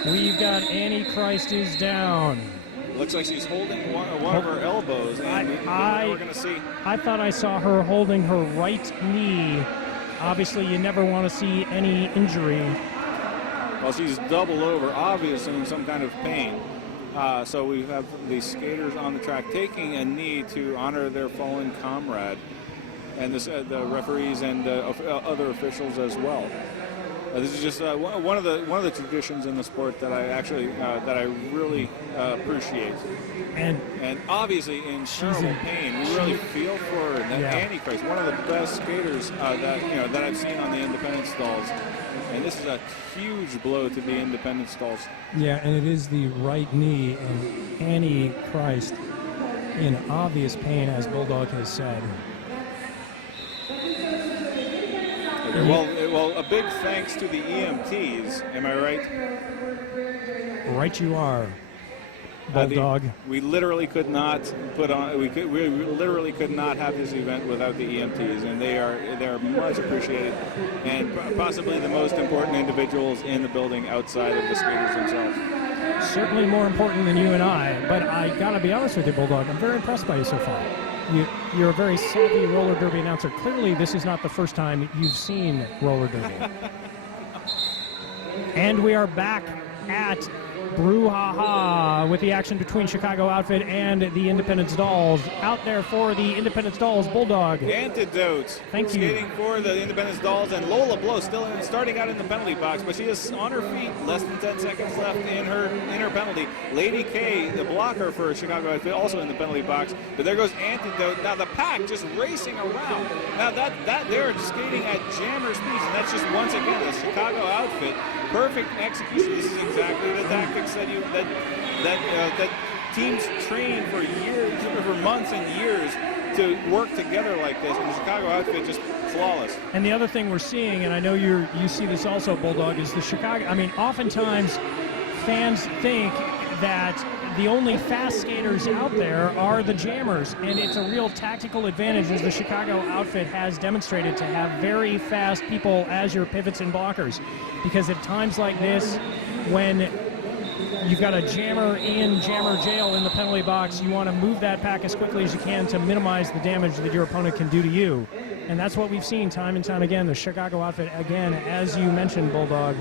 We've got Antichrist is down. Looks like she's holding one of her elbows, and we're going to see. I thought I saw her holding her right knee. Obviously, you never want to see any injury. Well, she's double over, obviously in some kind of pain. So we have the skaters on the track taking a knee to honor their fallen comrade, and the referees and other officials as well. This is just one of the traditions in the sport that I really appreciate. And obviously in terrible pain. We really feel for the Antichrist, one of the best skaters that I've seen on the Independence Dolls. And this is a huge blow to the Independence Dolls. Yeah, and it is the right knee, and Antichrist in obvious pain, as Bulldog has said. Okay, well, a big thanks to the EMTs. Am I right? Right, you are, Bulldog. We literally could not put on. We literally could not have this event without the EMTs, and they are much appreciated, and possibly the most important individuals in the building outside of the skaters themselves. Certainly more important than you and I, but I gotta be honest with you, Bulldog. I'm very impressed by you so far. You're a very savvy roller derby announcer. Clearly, this is not the first time you've seen roller derby. And we are back at Brewhaha with the action between Chicago Outfit and the Independence Dolls. Out there for the Independence Dolls, Bulldog. Antidote. Thank you. Skating for the Independence Dolls, and Lola Blow starting out in the penalty box, but she is on her feet. Less than 10 seconds left in her penalty. Lady K, the blocker for Chicago Outfit, also in the penalty box. But there goes Antidote. Now the pack just racing around. Now that they're skating at jammer speeds, and that's just once again the Chicago Outfit. Perfect execution. This is exactly the tactics that teams train for years, for months and years to work together like this. And the Chicago Outfit just flawless. And the other thing we're seeing, and I know you see this also, Bulldog, is the Chicago. I mean, oftentimes fans think that the only fast skaters out there are the jammers, and it's a real tactical advantage, as the Chicago Outfit has demonstrated, to have very fast people as your pivots and blockers, because at times like this, when you've got a jammer in jammer jail in the penalty box, you want to move that pack as quickly as you can to minimize the damage that your opponent can do to you. And that's what we've seen time and time again. The Chicago Outfit, again, as you mentioned, Bulldog,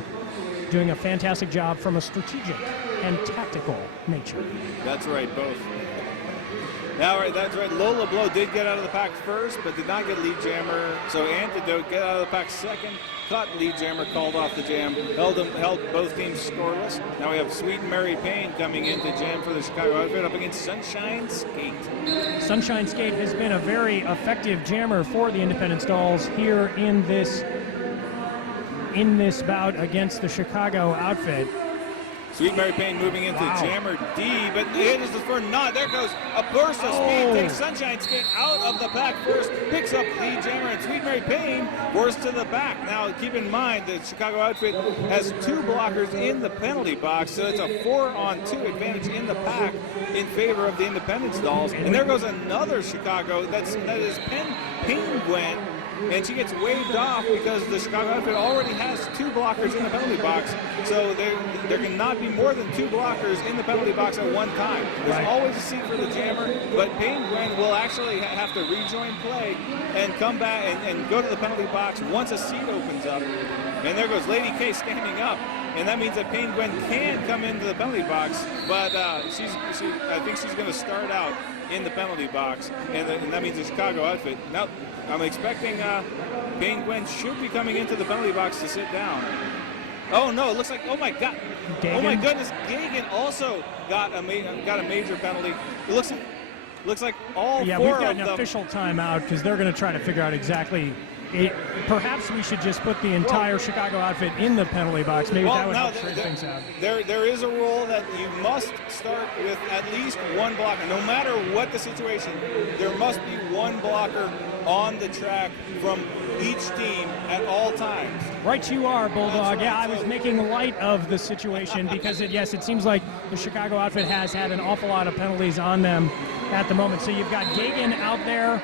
doing a fantastic job from a strategic and tactical nature. That's right, both. That's right. Lola Blow did get out of the pack first, but did not get lead jammer. So Antidote get out of the pack second. Caught lead jammer, called off the jam. Held both teams scoreless. Now we have Sweet Mary Payne coming in to jam for the Chicago Outfit up against Sunshine Skate. Sunshine Skate has been a very effective jammer for the Independence Dolls here in this bout against the Chicago Outfit. Sweet Mary Payne moving into Jammer D, but it is for not. There goes a burst of speed. Takes Sunshine Skate out of the pack first, picks up the Jammer, and Sweet Mary Payne forced to the back. Now, keep in mind the Chicago outfit has 2 blockers in the penalty box, so it's a 4-on-2 advantage in the pack in favor of the Independence Dolls. And there goes another Chicago. That is Penguin. And she gets waved off because the Chicago outfit already has 2 blockers in the penalty box. So there cannot be more than 2 blockers in the penalty box at one time. There's always a seat for the Jammer, but Penguin will actually have to rejoin play and come back and go to the penalty box once a seat opens up. And there goes Lady K standing up. And that means that Penguin can come into the penalty box, but I think she's going to start out in the penalty box, and that means the Chicago outfit. Now, I'm expecting Penguin should be coming into the penalty box to sit down. Oh no! It looks like, oh my God! Gagan? Oh my goodness! Gagan also got a major penalty. It looks like all 4 we've of got them. an official timeout because they're going to try to figure out exactly. Perhaps we should just put the entire Chicago outfit in the penalty box. Maybe that would help straighten things out. There is a rule that you must start with at least 1 blocker. No matter what the situation, there must be 1 blocker on the track from each team at all times. Right you are, Bulldog. Yeah, I was making light of the situation because, it seems like the Chicago outfit has had an awful lot of penalties on them at the moment. So you've got Gagan out there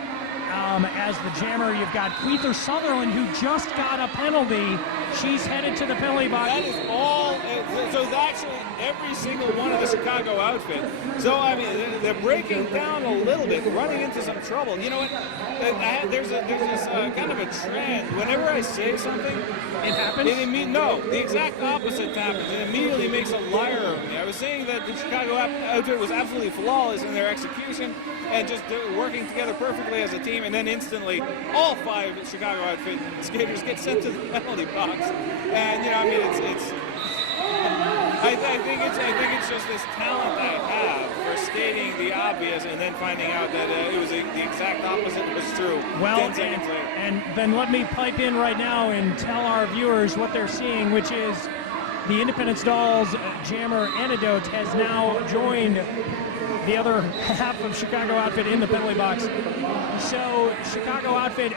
as the Jammer. You've got Queether Sutherland, who just got a penalty. She's headed to the penalty box. That is all. So that's every single one of the Chicago outfit. So, I mean, they're breaking down a little bit, running into some trouble. You know what? There's this kind of a trend. Whenever I say something, it happens? No, the exact opposite happens. It immediately makes a liar of me. I was saying that the Chicago outfit was absolutely flawless in their execution and just working together perfectly as a team, and then instantly all 5 Chicago outfit skaters get sent to the penalty box. And I mean, I think it's just this talent I have for stating the obvious and then finding out that it was the exact opposite was true. Well, 10 seconds later. And then let me pipe in right now and tell our viewers what they're seeing, which is the Independence Dolls Jammer Antidote has now joined the other half of Chicago outfit in the penalty box. So Chicago outfit,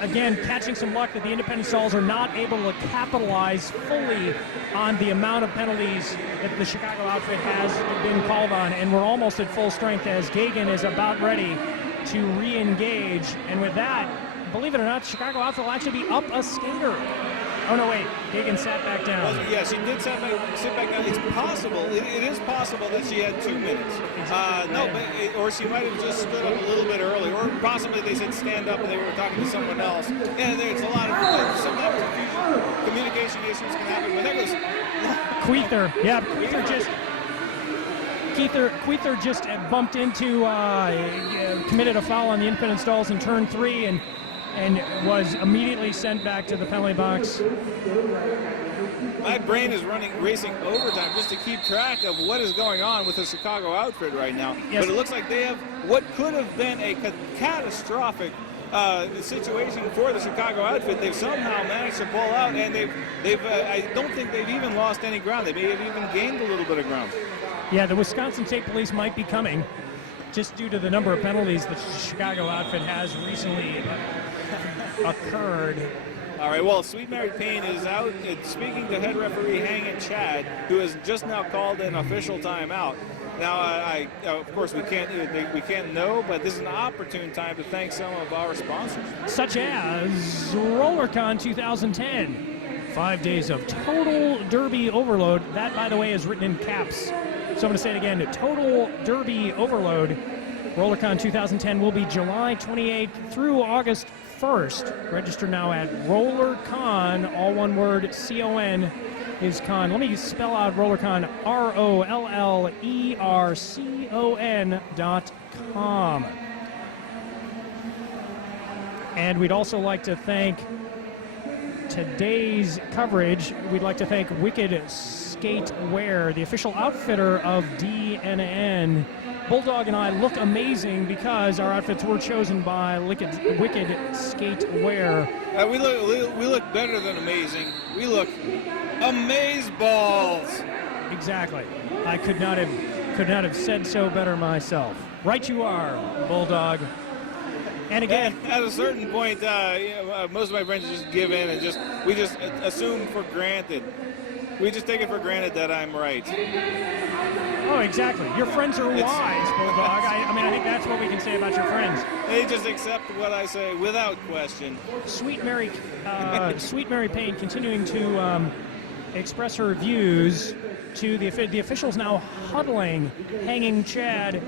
again, catching some luck that the Independence Dolls are not able to capitalize fully on the amount of penalties that the Chicago outfit has been called on. And we're almost at full strength as Gagan is about ready to re-engage. And with that, believe it or not, Chicago outfit will actually be up a skater. Oh, no, wait. Gagan sat back down. Yes, she did sit back down. It's possible. It is possible that she had 2 minutes. Or she might have just stood up a little bit early. Or possibly they said stand up and they were talking to someone else. And there's a lot of sometimes communication issues can happen. But there goes Queether. Yeah, Queether just bumped into, committed a foul on the Independence Dolls in turn 3 and was immediately sent back to the penalty box. My brain is racing overtime just to keep track of what is going on with the Chicago outfit right now. Yes. But it looks like they have what could have been a catastrophic situation for the Chicago outfit. They've somehow managed to pull out, and I don't think they've even lost any ground. They may have even gained a little bit of ground. Yeah, the Wisconsin State Police might be coming just due to the number of penalties that the Chicago outfit has recently occurred. All right, well, Sweet Mary Payne is out speaking to head referee Hangin Chad, who has just now called an official timeout. Now, of course, we can't know, but this is an opportune time to thank some of our sponsors. Such as RollerCon 2010. 5 days of total derby overload. That, by the way, is written in caps. So I'm going to say it again. Total derby overload. RollerCon 2010 will be July 28th through August 1st. Register now at RollerCon, all one word, C-O-N is con. Let me spell out RollerCon, RollerCon.com. And we'd also like to thank today's coverage. We'd like to thank Wicked Skatewear, the official outfitter of DNN. Bulldog and I look amazing because our outfits were chosen by Wicked Skatewear. We look better than amazing. We look amazeballs. Exactly. I could not have said so better myself. Right you are, Bulldog. And again, at a certain point, most of my friends just give in and we just assume for granted. We just take it for granted that I'm right. oh, exactly. Your friends are wise, Bulldog. I mean, I think that's what we can say about your friends. They just accept what I say without question. Sweet Mary Payne continuing to express her views to the officials now huddling, hanging Chad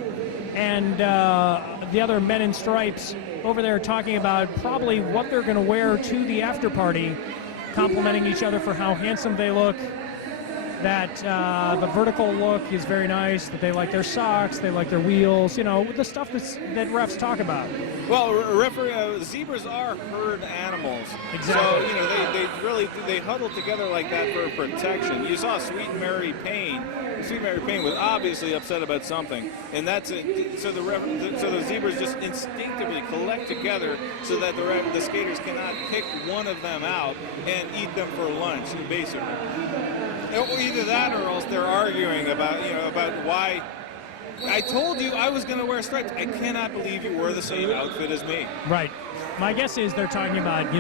and the other men in stripes over there talking about probably what they're going to wear to the after party, complimenting each other for how handsome they look, that the vertical look is very nice, that they like their socks, they like their wheels, the stuff that refs talk about. Well, zebras are herd animals. Exactly. So, they huddle together like that for protection. You saw Sweet Mary Payne. Sweet Mary Payne was obviously upset about something, and that's it. So the zebras just instinctively collect together so that the skaters cannot pick one of them out and eat them for lunch, basically. Either that, or else they're arguing about why. I told you I was going to wear stripes. I cannot believe you wore the same outfit as me. Right. My guess is they're talking about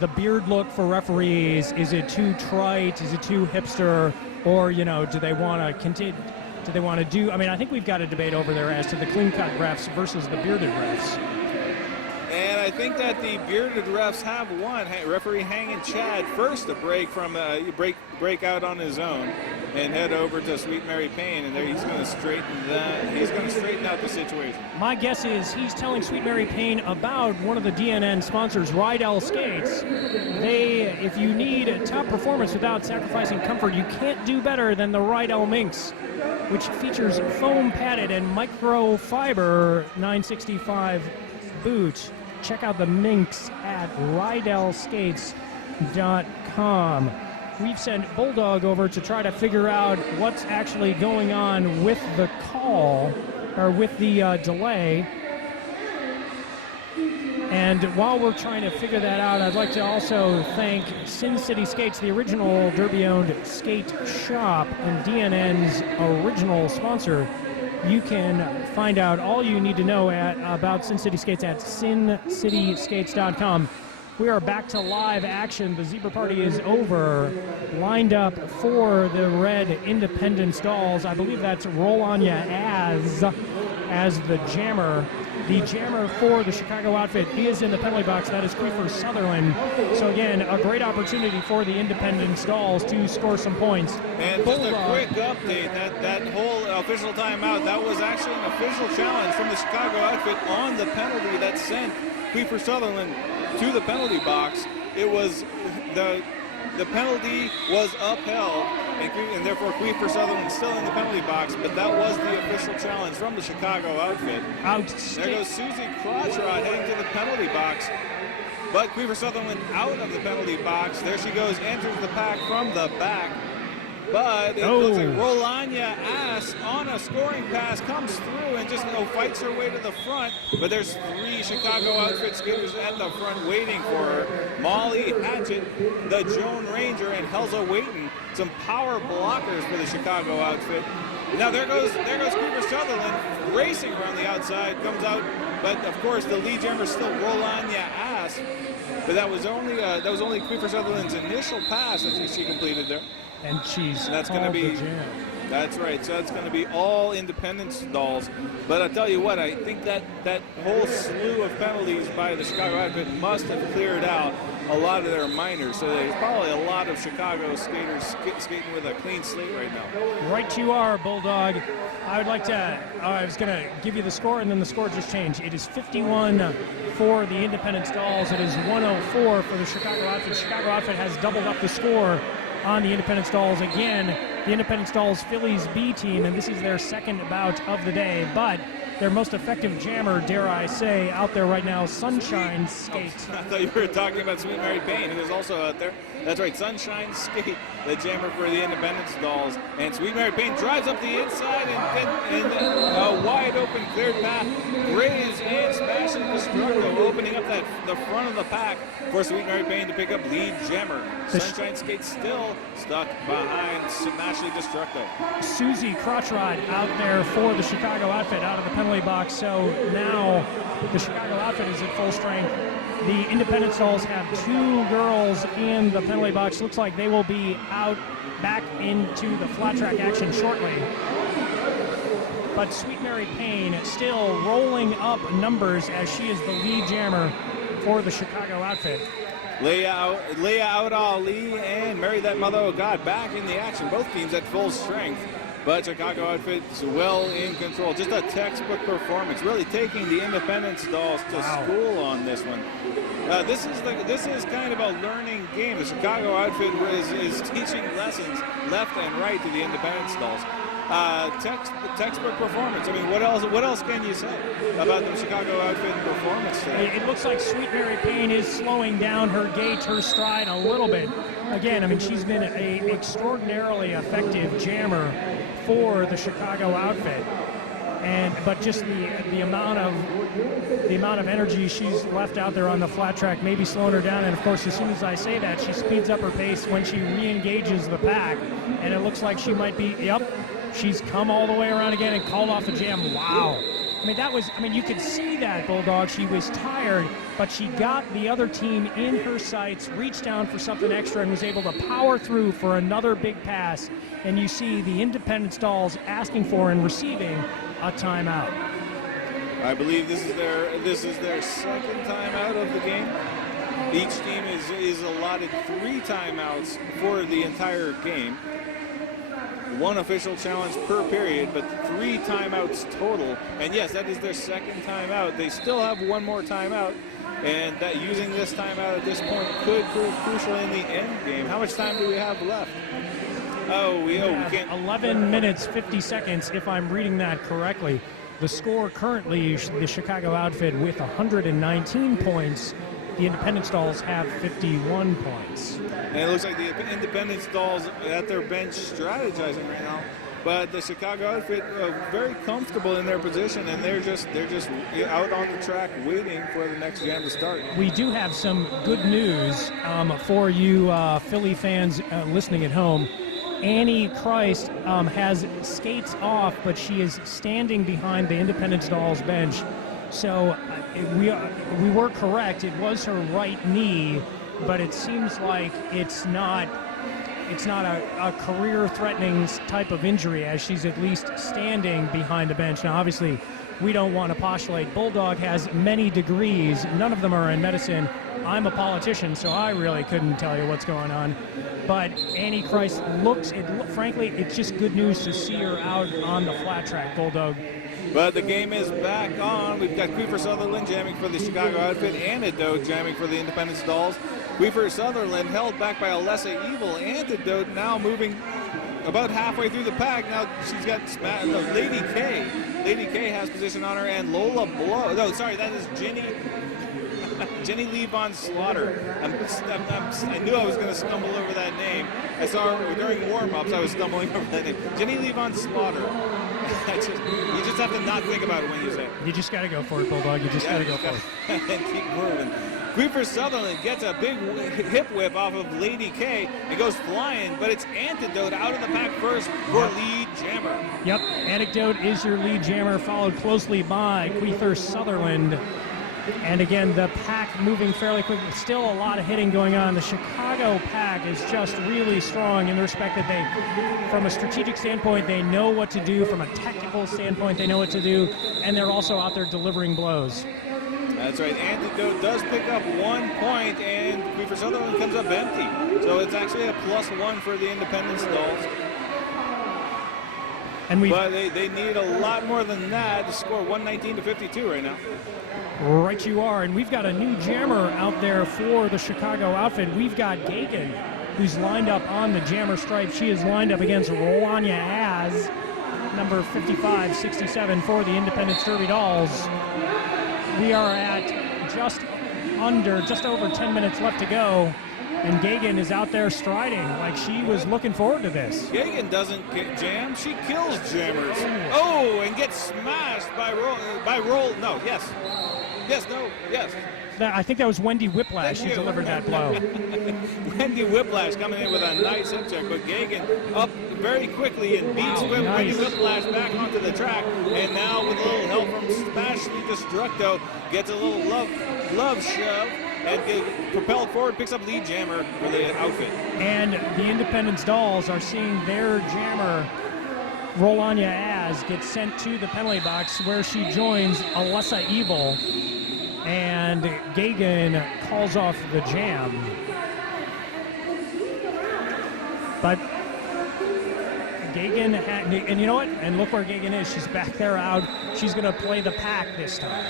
the beard look for referees. Is it too trite? Is it too hipster? Or do they want to continue? Do they want to do? I mean, I think we've got a debate over there as to the clean cut refs versus the bearded refs. And I think that the bearded refs have won. Referee Hanging Chad first to break out on his own and head over to Sweet Mary Payne, and there he's going to straighten out the situation. My guess is he's telling Sweet Mary Payne about one of the DNN sponsors, Rydell Skates. If you need top performance without sacrificing comfort, you can't do better than the Rydell Minx, which features foam padded and microfiber 965 boot. Check out the Minx at rydellskates.com. We've sent Bulldog over to try to figure out what's actually going on with the call, or with the delay. And while we're trying to figure that out, I'd like to also thank Sin City Skates, the original Derby-owned skate shop and DNN's original sponsor. You can find out all you need to know about Sin City Skates at sincityskates.com. We are back to live action. The Zebra Party is over. Lined up for the red Independence Dolls. I believe that's Roll On Ya as the jammer. The jammer for the Chicago outfit is in the penalty box. That is Queefer Sutherland. So again, a great opportunity for the Independence Dolls to score some points. And just a quick update, that whole official timeout, that was actually an official challenge from the Chicago outfit on the penalty that sent Queefer Sutherland to the penalty box. It was the penalty was upheld, and therefore Queefer Sutherland still in the penalty box, but that was the official challenge from the Chicago outfit. There goes Susie Crotchrod heading to the penalty box, but Queefer Sutherland out of the penalty box. There she goes, enters the pack from the back. But it looks like Rolanya Ass on a scoring pass comes through and just fights her way to the front. But there's three Chicago outfit skaters at the front waiting for her. Molly Hatchett, the Joan Ranger, and Helza Waiton. Some power blockers for the Chicago outfit. Now there goes Queefer Sutherland racing around the outside, comes out, but of course the lead jammer still Rolanya Ass. But that was only Queefer Sutherland's initial pass that she completed there. And that's going to be That's right. So that's going to be all Independence Dolls. But I tell you what, I think that whole slew of penalties by the Chicago outfit must have cleared out a lot of their minors. So there's probably a lot of Chicago skaters skating with a clean slate right now. Right you are, Bulldog. I was going to give you the score, and then the score just changed. It is 51 for the Independence Dolls. It is 104 for the Chicago outfit. Chicago outfit has doubled up the score on the Independence Dolls. Again, the Independence Dolls Phillies B team, and this is their second bout of the day, but their most effective jammer, dare I say, out there right now, Sunshine Skate. I thought you were talking about Sweet Mary Payne, who is also out there. That's right, Sunshine Skate, the jammer for the Independence Dolls. And Sweet Mary Payne drives up the inside and a wide open open, cleared path. Graves and Smashing Destructo opening up the front of the pack for Sweet Mary Payne to pick up lead jammer. Sunshine Skate still stuck behind Smashing Destructo. Susie Crotchrod out there for the Chicago outfit out of the penalty box. So now the Chicago outfit is at full strength. The Independent Stalls have 2 girls in the penalty box. Looks like they will be out back into the flat track action shortly. But Sweet Mary Payne still rolling up numbers as she is the lead jammer for the Chicago outfit. Leah Out Ali and Mary That Mother of God back in the action. Both teams at full strength. But Chicago outfit is well in control. Just a textbook performance. Really taking the Independent Stalls to school on this one. This is kind of a learning game. The Chicago outfit is teaching lessons left and right to the Independent Stalls. Textbook performance. I mean, what else can you say about the Chicago outfit performance today? It looks like Sweet Mary Payne is slowing down her gait, her stride a little bit. Again, I mean, she's been an extraordinarily effective jammer for the Chicago outfit. But just the amount of energy she's left out there on the flat track maybe slowing her down. And of course, as soon as I say that, she speeds up her pace when she re-engages the pack. And it looks like she might be, she's come all the way around again and called off the jam. Wow. I mean, you could see that, Bulldog. She was tired, but she got the other team in her sights, reached down for something extra, and was able to power through for another big pass. And you see the Independent Stalls asking for and receiving a timeout. I believe this is their second timeout of the game. Each team is allotted 3 timeouts for the entire game. 1 official challenge per period, but 3 timeouts total. And yes, that is their second timeout. They still have 1 more timeout, and that using this timeout at this point could prove crucial in the end game. How much time do we have left? We can't. 11 minutes, 50 seconds, if I'm reading that correctly. The score currently, the Chicago outfit with 119 points. The Independent Stalls have 51 points. And it looks like the Independent Stalls at their bench strategizing right now. But the Chicago outfit very comfortable in their position, and they're just out on the track waiting for the next jam to start. We do have some good news for you Philly fans listening at home. Annie Christ has skates off, but she is standing behind the Independent Stalls bench. So we were correct. It was her right knee, but it seems like it's not a career-threatening type of injury, as she's at least standing behind the bench. Now, obviously, we don't want to postulate. Bulldog has many degrees. None of them are in medicine. I'm a politician, so I really couldn't tell you what's going on. But Annie Christ frankly, it's just good news to see her out on the flat track, Bulldog. But the game is back on. We've got Queefer Sutherland jamming for the Chicago outfit, Antidote jamming for the Independent Stalls. Queefer Sutherland held back by Alessa Evil. Antidote now moving about halfway through the pack. Now she's got Lady K. Lady K has position on her, and Lola Blow. No, sorry, that is Jenny Lee Von Slaughter. I knew I was going to stumble over that name. I saw her during warm-ups. I was stumbling over that name. Jenny Lee Von Slaughter. You just have to not think about it when you say it. You just got to go for it, Bulldog. You just got to go for it. And keep moving. Queefer Sutherland gets a big hip whip off of Lady K and goes flying, but it's Antidote out of the pack first for lead jammer. Yep, Antidote is your lead jammer, followed closely by Queefer Sutherland. And again, the pack moving fairly quick. Still a lot of hitting going on. The Chicago pack is just really strong in the respect that they, from a strategic standpoint, they know what to do. From a technical standpoint, they know what to do. And they're also out there delivering blows. That's right. Antidote does pick up 1 point, and Queefer Sutherland comes up empty. So it's actually a +1 for the Independent Stalls. But they need a lot more than that to score 119-52 right now. Right you are, and we've got a new jammer out there for the Chicago outfit. We've got Gagan, who's lined up on the jammer stripe. She is lined up against Rolania Az, number 55-67 for the Independent Derby Dolls. We are at just over 10 minutes left to go, and Gagan is out there striding like she was looking forward to this. Gagan doesn't get jam, she kills jammers. Oh, and gets smashed by Roll. No, yes. Yes, no, yes. I think that was Wendy Whiplash who delivered that blow. Wendy Whiplash coming in with a nice hip check, but Gagan up very quickly and beats Wendy Whiplash back onto the track. And now with a little help from Smashly Destructo, gets a little glove shove and gets propelled forward, picks up lead jammer for the outfit. And the Independence Dolls are seeing their jammer, Rolanya Az, get sent to the penalty box where she joins Alessa Evil. And Gagan calls off the jam. But Gagan, and you know what? And look where Gagan is. She's back there out. She's going to play the pack this time.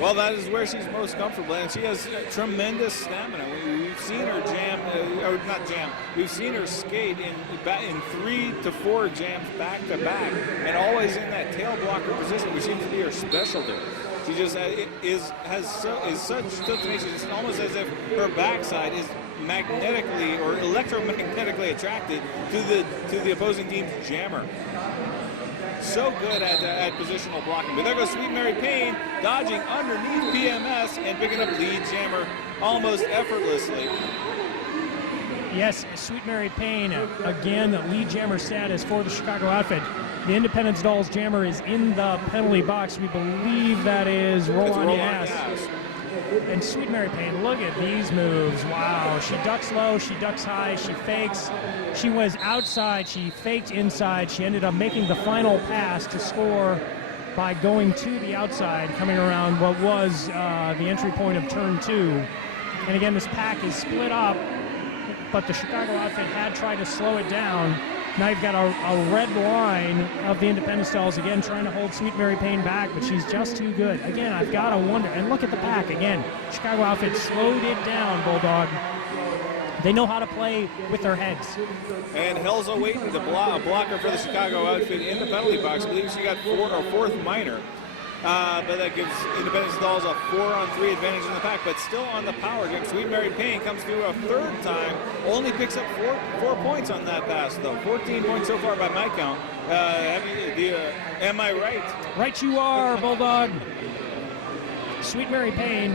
Well, that is where she's most comfortable, and she has tremendous stamina. We've seen her jam, or not jam, we've seen her skate in 3 to 4 jams back to back, and always in that tail blocker position, which seems to be her specialty. She just is such tenacious. It's almost as if her backside is magnetically or electromagnetically attracted to the opposing team's jammer. So good at positional blocking. But there goes Sweet Mary Payne dodging underneath PMS and picking up lead jammer almost effortlessly. Yes, Sweet Mary Payne, again, lead jammer status for the Chicago outfit. The Independence Dolls jammer is in the penalty box. We believe that is Rolanya Az. And Sweet Mary Payne, look at these moves. Wow, she ducks low, she ducks high, she fakes. She was outside, she faked inside. She ended up making the final pass to score by going to the outside, coming around what was the entry point of turn 2. And again, this pack is split up, but the Chicago outfit had tried to slow it down. Now you've got a red line of the Independence Dolls, again, trying to hold Sweet Mary Payne back, but she's just too good. Again, I've got to wonder, and look at the pack, again, Chicago outfit slowed it down, Bulldog. They know how to play with their heads. And Helza Waiting, the blocker for the Chicago outfit in the penalty box. I believe she got fourth minor. But that gives Independence Dolls a 4-on-3 advantage in the pack, but still on the power game. Sweet Mary Payne comes through a third time, only picks up four points on that pass, though. 14 points so far by my count. Am I right? Right you are, Bulldog. Sweet Mary Payne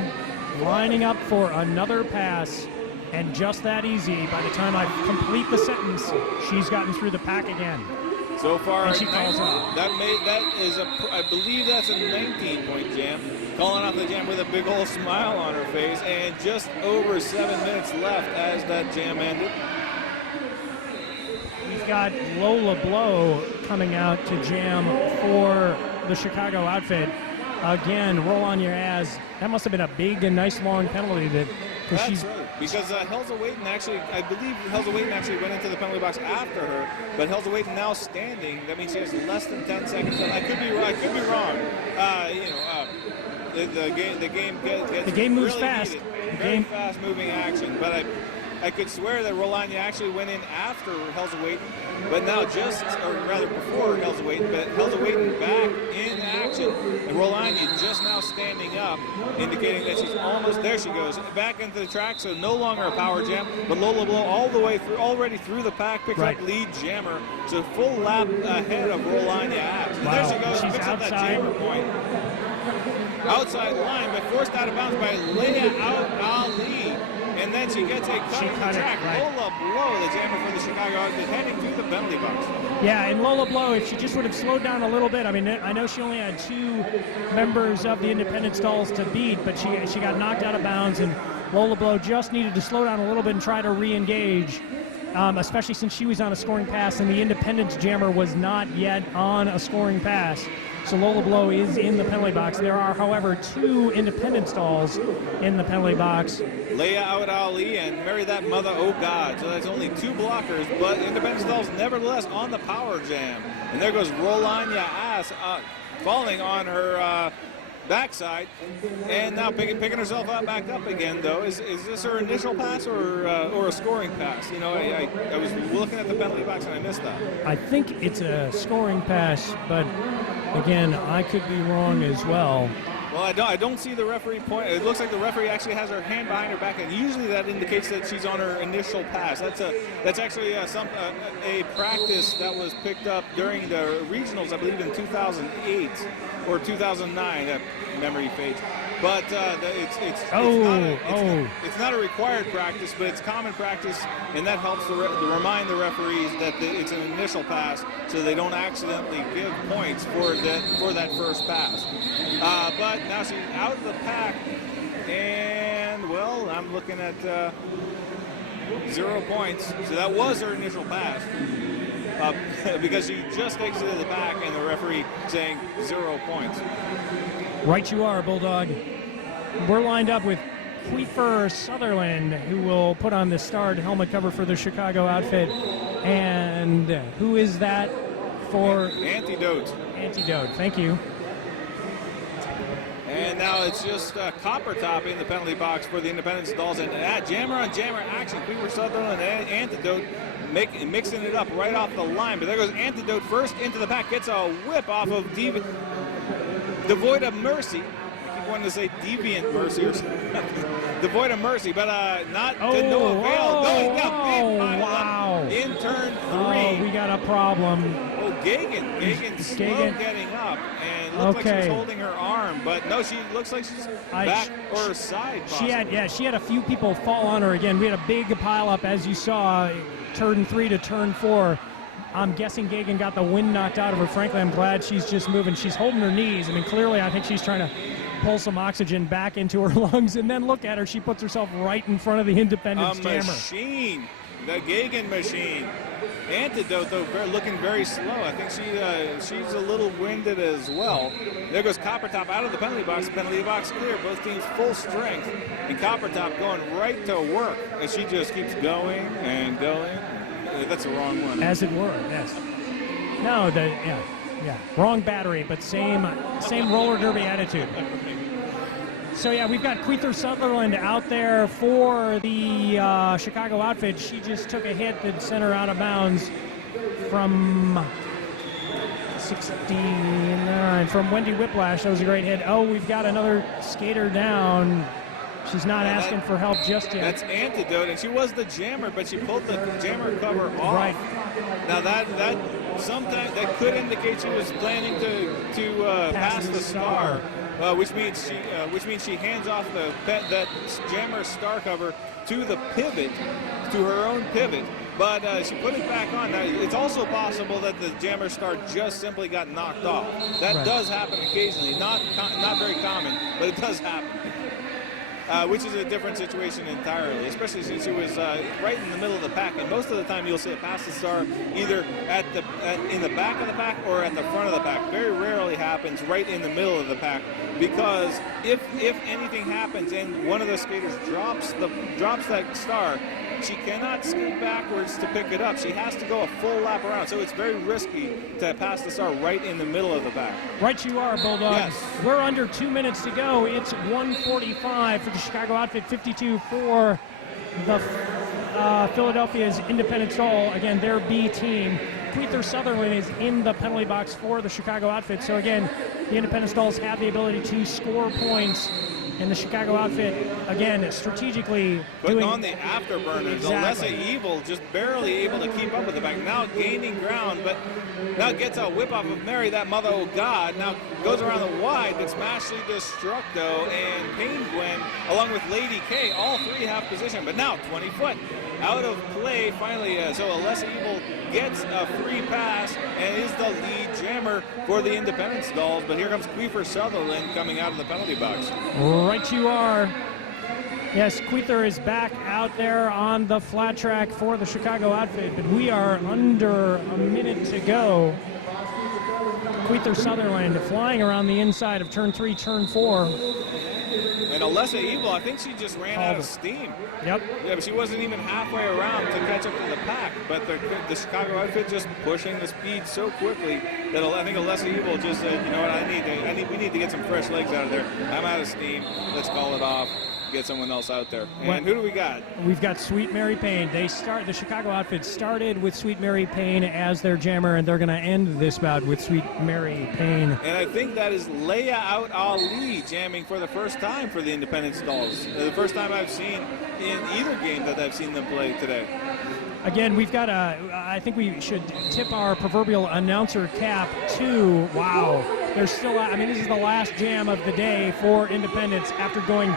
lining up for another pass, and just that easy. By the time I complete the sentence, she's gotten through the pack again. So far, and she calls off. I believe that's a 19-point jam. Calling off the jam with a big old smile on her face, and just over 7 minutes left as that jam ended. We've got Lola Blow coming out to jam for the Chicago outfit. Again, Rolanya Az. That must have been a big and nice long penalty. That's right, because Helza Waiting I believe Helza Waiting actually went into the penalty box after her, but Helza Waiting now standing. That means she has less than 10 seconds. I could be wrong. The game moves really fast. Very fast-moving action, but I could swear that Rolanya actually went in after Helza Waiting, but now before Helza Waiting, but Helza Waiting back in action, and Rolanya just now standing up, indicating that she's almost, there she goes, back into the track, so no longer a power jam, but Lola Blow all the way through, already through the pack, picks up lead jammer, so full lap ahead of Rolanya Az. And there she goes, picks up that jammer point. Outside line, but forced out of bounds by Leia Ali. And then she gets a cut in the track. Lola Blow, the jammer for the Chicago outfit, heading to the penalty box. Yeah, and Lola Blow, if she just would have slowed down a little bit, I mean, I know she only had 2 members of the Independence Dolls to beat, but she got knocked out of bounds, and Lola Blow just needed to slow down a little bit and try to re-engage, especially since she was on a scoring pass, and the Independence jammer was not yet on a scoring pass. So Lola Blow is in the penalty box. There are, however, 2 Independence Dolls in the penalty box. Leia Out Ali and Marry That Mother, Oh God. So that's only 2 blockers, but Independence Dolls nevertheless on the power jam. And there goes Rolanya Az falling on her backside, and now picking herself back up again, though. Is this her initial pass or a scoring pass? You know, I was looking at the penalty box and I missed that. I think it's a scoring pass, but again, I could be wrong as well. Well, I don't see the referee point. It looks like the referee actually has her hand behind her back, and usually that indicates that she's on her initial pass. That's actually a practice that was picked up during the regionals, I believe, in 2008 or 2009. That memory fades. But it's not a required practice, but it's common practice, and that helps to remind the referees that it's an initial pass, so they don't accidentally give points for that first pass. But now she's out of the pack, and well, I'm looking at 0 points. So that was her initial pass. Because she just exited the pack, and the referee saying 0 points. Right you are, Bulldog. We're lined up with Kiefer Sutherland, who will put on the starred helmet cover for the Chicago outfit. And who is that for? Antidote. Antidote, thank you. And now it's just Copper Top in the penalty box for the Independence Dolls. And jammer on jammer action. Kiefer Sutherland and Antidote mixing it up right off the line. But there goes Antidote first into the pack. Gets a whip off of Devoid of Mercy. I keep wanting to say Deviant Mercy or something. Devoid of Mercy, but not to no avail. No, he got big wow. In turn 3. Oh, we got a problem. Oh, Gagan slow getting up and looked like she was holding her arm, but no, she looks like she's back or her side. Possibly. She had a few people fall on her again. We had a big pile up, as you saw, turn 3 to turn 4. I'm guessing Gagan got the wind knocked out of her. Frankly, I'm glad she's just moving. She's holding her knees. I mean, clearly, I think she's trying to pull some oxygen back into her lungs. And then look at her. She puts herself right in front of the Independence jammer. Machine. The Gagan machine. Antidote, though, looking very slow. I think she's a little winded as well. There goes Copper Top out of the penalty box. Penalty box clear. Both teams full strength. And Copper Top going right to work as she just keeps going and going. That's the wrong one. As it were, yes. No, yeah. Wrong battery, but same roller derby attitude. So yeah, we've got Kiefer Sutherland out there for the Chicago outfit. She just took a hit that sent her out of bounds from 69 from Wendy Whiplash. That was a great hit. Oh, we've got another skater down. She's not asking for help just yet. That's Antidote, and she was the jammer, but she pulled the jammer cover off. Right. Now that sometimes that could indicate she was planning to pass the star, which means she hands off that jammer star cover to the pivot, to her own pivot. But she put it back on. Now, it's also possible that the jammer star just simply got knocked off. That does happen occasionally. Not very common, but it does happen. Which is a different situation entirely, especially since she was right in the middle of the pack. And most of the time, you'll see it pass the star either in the back of the pack or at the front of the pack. Very rarely happens right in the middle of the pack, because if anything happens and one of the skaters drops that star, she cannot skate backwards to pick it up. She has to go a full lap around. So it's very risky to pass the star right in the middle of the pack. Right you are, Bulldog. Yes. We're under 2 minutes to go. It's 1:45 for the Chicago outfit, 52 for the Philadelphia's Independence Doll. Again, their B team. Kiefer Sutherland is in the penalty box for the Chicago outfit. So again, the Independence Dolls have the ability to score points. And the Chicago outfit, again, strategically putting on the afterburners. Exactly. Alessa Evil just barely able to keep up with the back. Now gaining ground, but now gets a whip off of Mary, that mother of God. Now goes around the wide, but Smashly Destructo and Penguin, along with Lady K, all three have position. But now 20 foot out of play finally. So Alessa Evil gets a free pass and is the lead jammer for the Independence Dolls. But here comes Kiefer Sutherland coming out of the penalty box. Right you are. Yes, Kiefer is back out there on the flat track for the Chicago outfit, but we are under a minute to go. Kiefer Sutherland flying around the inside of turn 3, turn 4. And Alessa Evil, I think she just ran out of steam. Yep. Yeah, but she wasn't even halfway around to catch up to the pack. But the Chicago outfit just pushing the speed so quickly that I think Alessa Evil just said, you know what, we need to get some fresh legs out of there. I'm out of steam. Let's call it off. get someone else out there. And who do we got? We've got Sweet Mary Payne. The Chicago outfit started with Sweet Mary Payne as their jammer, and they're going to end this bout with Sweet Mary Payne. And I think that is Leia Out Ali jamming for the first time for the Independent Stalls. The first time I've seen in either game that I've seen them play today. Again, we've got I think we should tip our proverbial announcer cap to, wow, they're still, I mean, this is the last jam of the day for Independence after going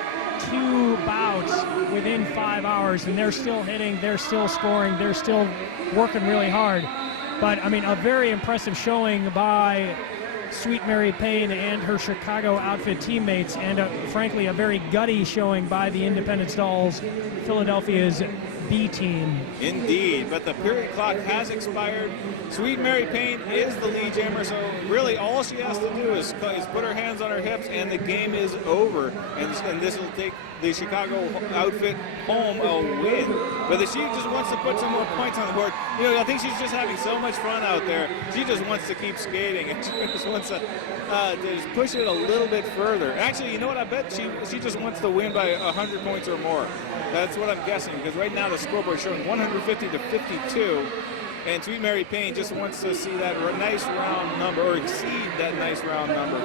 2 bouts within 5 hours, and they're still hitting, they're still scoring, they're still working really hard. But, I mean, a very impressive showing by Sweet Mary Payne and her Chicago outfit teammates, and frankly, a very gutty showing by the Independent Stalls, Philadelphia's B team. Indeed, but the period clock has expired. Sweet Mary Payne is the lead jammer, so really all she has to do is put her hands on her hips, and the game is over. And this will take the Chicago outfit home a win. But if she just wants to put some more points on the board, you know, I think she's just having so much fun out there. She just wants to keep skating, and she just wants to just push it a little bit further. Actually, you know what? I bet she just wants to win by 100 points or more. That's what I'm guessing, because right now the scoreboard is showing 150 to 52, and Sweet Mary Payne just wants to see that nice round number, or exceed that nice round number.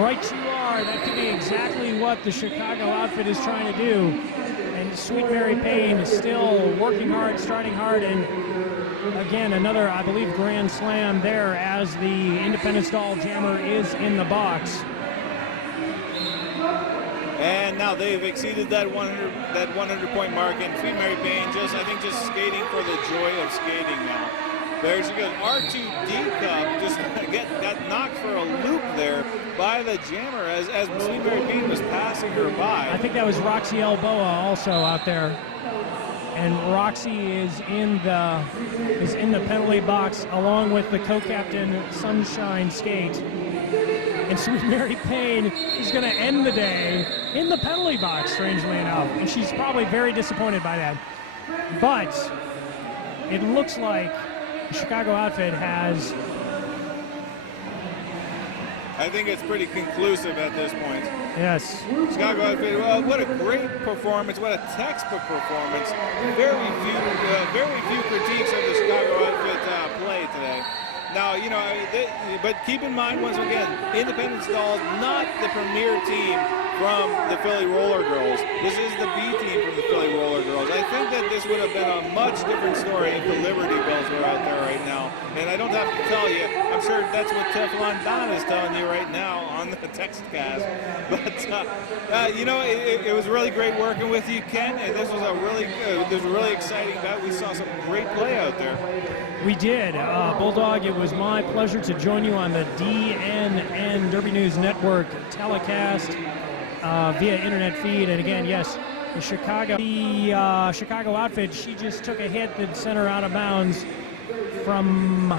Right you are. That could be exactly what the Chicago outfit is trying to do. And Sweet Mary Payne is still working hard, starting hard, and again, another, I believe, grand slam there as the Independent Stall jammer is in the box. And now they've exceeded that 100 point mark, and Sweet Mary Payne just skating for the joy of skating now. There she goes. R2D Cup just got knocked for a loop there by the jammer as Sweet Mary Payne was passing her by. I think that was Roxy Elboa also out there. And Roxy is in the penalty box along with the co-captain Sunshine Skate. And Sweet Mary Payne is going to end the day in the penalty box, strangely enough. And she's probably very disappointed by that. But it looks like the Chicago outfit has... I think it's pretty conclusive at this point. Yes. Chicago outfit, well, what a great performance, what a textbook performance. Very few critiques of the Chicago outfit play today. Now, you know, but keep in mind, once again, Independent Stalls, not the premier team from the Philly Roller Girls. This is the B team from the Philly Roller Girls. I think that this would have been a much different story if the Liberty Bells were out there right now. And I don't have to tell you, I'm sure that's what Teflon Don is telling you right now on the text cast. But, you know, it was really great working with you, Ken. And this was a really exciting bout. We saw some great play out there. We did. Bulldog, it was my pleasure to join you on the DNN Derby News Network telecast via internet feed. And again, yes, the Chicago outfit, she just took a hit that sent her out of bounds from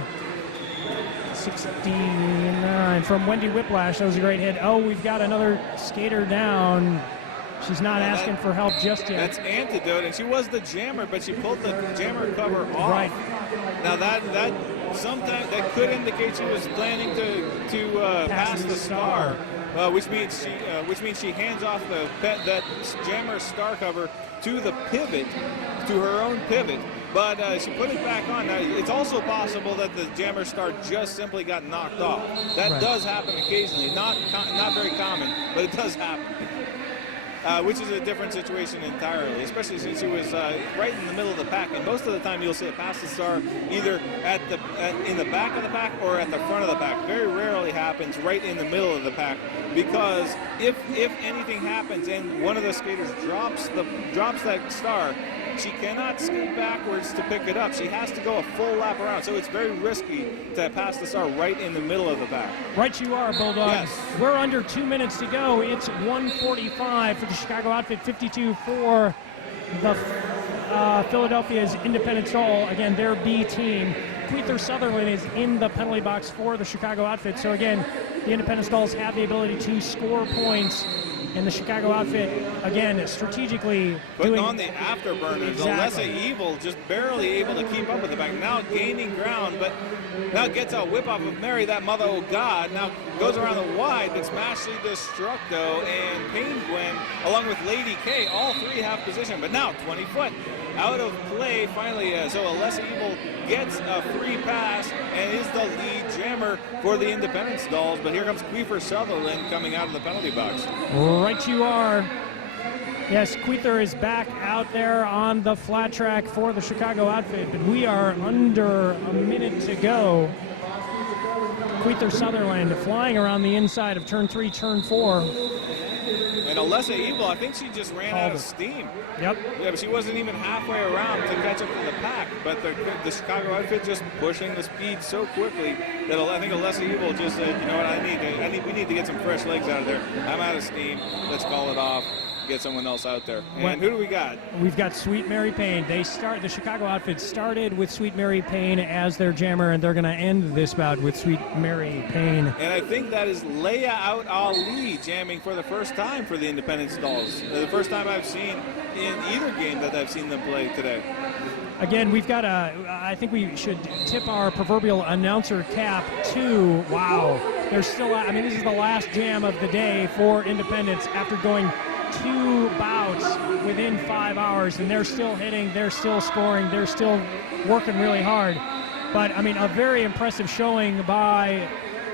69, from Wendy Whiplash. That was a great hit. Oh, we've got another skater down. She's not asking for help just yet. That's Antidote, and she was the jammer, but she pulled the jammer cover off. Right. Now that sometimes that could indicate she was planning to pass the star, which means she hands off that jammer star cover to the pivot, to her own pivot. But she put it back on. Now, it's also possible that the jammer star just simply got knocked off. That does happen occasionally, not very common, but it does happen. Which is a different situation entirely, especially since she was right in the middle of the pack. And most of the time, you'll see it pass the star either in the back of the pack or at the front of the pack. Very rarely happens right in the middle of the pack, because if anything happens and one of the skaters drops that star, she cannot skate backwards to pick it up. She has to go a full lap around. So it's very risky to pass the star right in the middle of the pack. Right you are, Bulldog. Yes. We're under 2 minutes to go. It's 1:45 for the Chicago outfit, 52 for the Philadelphia's Independent Stall. Again, their B team. Quether Sutherland is in the penalty box for the Chicago outfit. So again, the Independent Stalls have the ability to score points, and the Chicago outfit, again, strategically putting on the afterburners. Exactly. Alessa Evil just barely able to keep up with the back. Now gaining ground, but now gets a whip off of Mary, that mother of God. Now goes around the wide, but Smashly Destructo and Penguin, along with Lady K, all three have position. But now 20 foot out of play finally. So Alessa Evil gets a free pass and is the lead jammer for the Independent Stalls. But here comes Quether Sutherland coming out of the penalty box. Right you are. Yes, Quether is back out there on the flat track for the Chicago outfit, but we are under a minute to go. Quether Sutherland flying around the inside of turn 3, turn 4. And Alessa Evil, I think she just ran out of steam. Yep. Yeah, but she wasn't even halfway around to catch up to the pack. But the Chicago outfit just pushing the speed so quickly that I think Alessa Evil just said, you know what, we need to get some fresh legs out of there. I'm out of steam. Let's call it off. Get someone else out there. And who do we got? We've got Sweet Mary Payne. The Chicago outfit started with Sweet Mary Payne as their jammer, and they're going to end this bout with Sweet Mary Payne. And I think that is Leia Out Ali jamming for the first time for the Independent Stalls. The first time I've seen in either game that I've seen them play today. Again, we've got I think we should tip our proverbial announcer cap to, wow, there's still, I mean, this is the last jam of the day for Independence after going 2 bouts within 5 hours, and they're still hitting, they're still scoring, they're still working really hard. But I mean, a very impressive showing by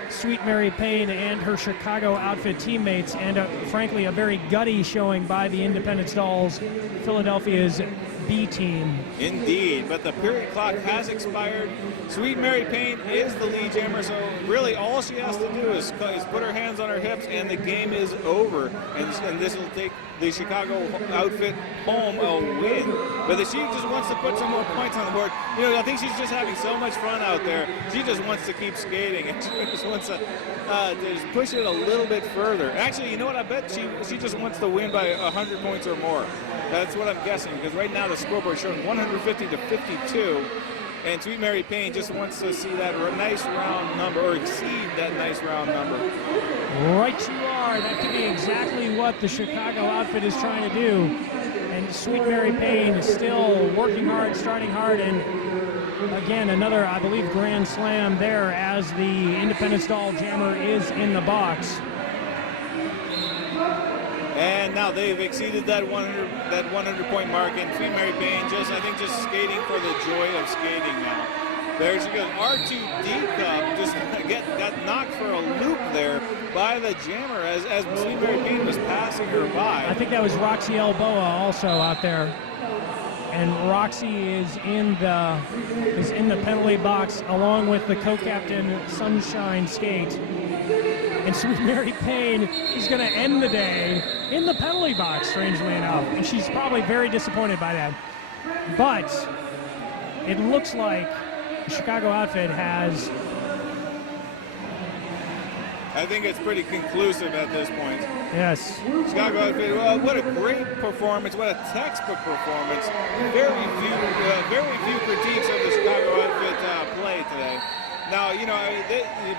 Sweet Mary Payne and her Chicago outfit teammates, and frankly a very gutty showing by the Independent Stalls, Philadelphia's B team. Indeed, but the period clock has expired. Sweet Mary Payne is the lead jammer, so really all she has to do is put her hands on her hips and the game is over. And this will take the Chicago outfit home a win. But she just wants to put some more points on the board. You know, I think she's just having so much fun out there. She just wants to keep skating, and she just wants to just push it a little bit further. Actually, you know what? I bet she just wants to win by 100 points or more. That's what I'm guessing, because right now the scoreboard is showing 150 to 52, and Sweet Mary Payne just wants to see that nice round number, or exceed that nice round number. Right you are. That could be exactly what the Chicago outfit is trying to do. And Sweet Mary Payne is still working hard, starting hard, and again, another, I believe, grand slam there as the Independent Stall jammer is in the box. And now they've exceeded that 100 point mark, and Sweet Mary Payne I think just skating for the joy of skating now. There she goes. R2D Cup just got knocked for a loop there by the jammer as Sweet Mary Payne was passing her by. I think that was Roxy Elboa also out there. And Roxy is in the penalty box along with the co-captain Sunshine Skate. And Sweet Mary Payne is going to end the day in the penalty box, strangely enough. And she's probably very disappointed by that. But it looks like the Chicago outfit has... I think it's pretty conclusive at this point. Yes. Chicago outfit, well, what a great performance, what a textbook performance. Very few critiques of the Chicago outfit play today. Now, you know,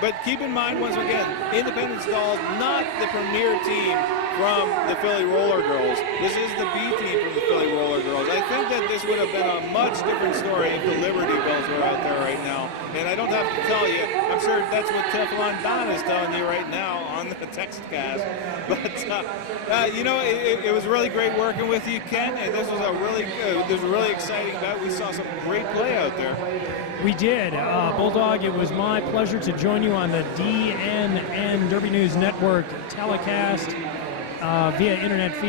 but keep in mind, once again, Independent Stalls, not the premier team from the Philly Roller Girls. This is the B team from the Philly Roller Girls. I think that this would have been a much different story if the Liberty Bells were out there right now. And I don't have to tell you, I'm sure that's what Teflon Don is telling you right now on the text cast. But, you know, it was really great working with you, Ken, and this was a really exciting bet. We saw some great play out there. We did. Bulldog, it was my pleasure to join you on the DNN Derby News Network telecast via internet feed.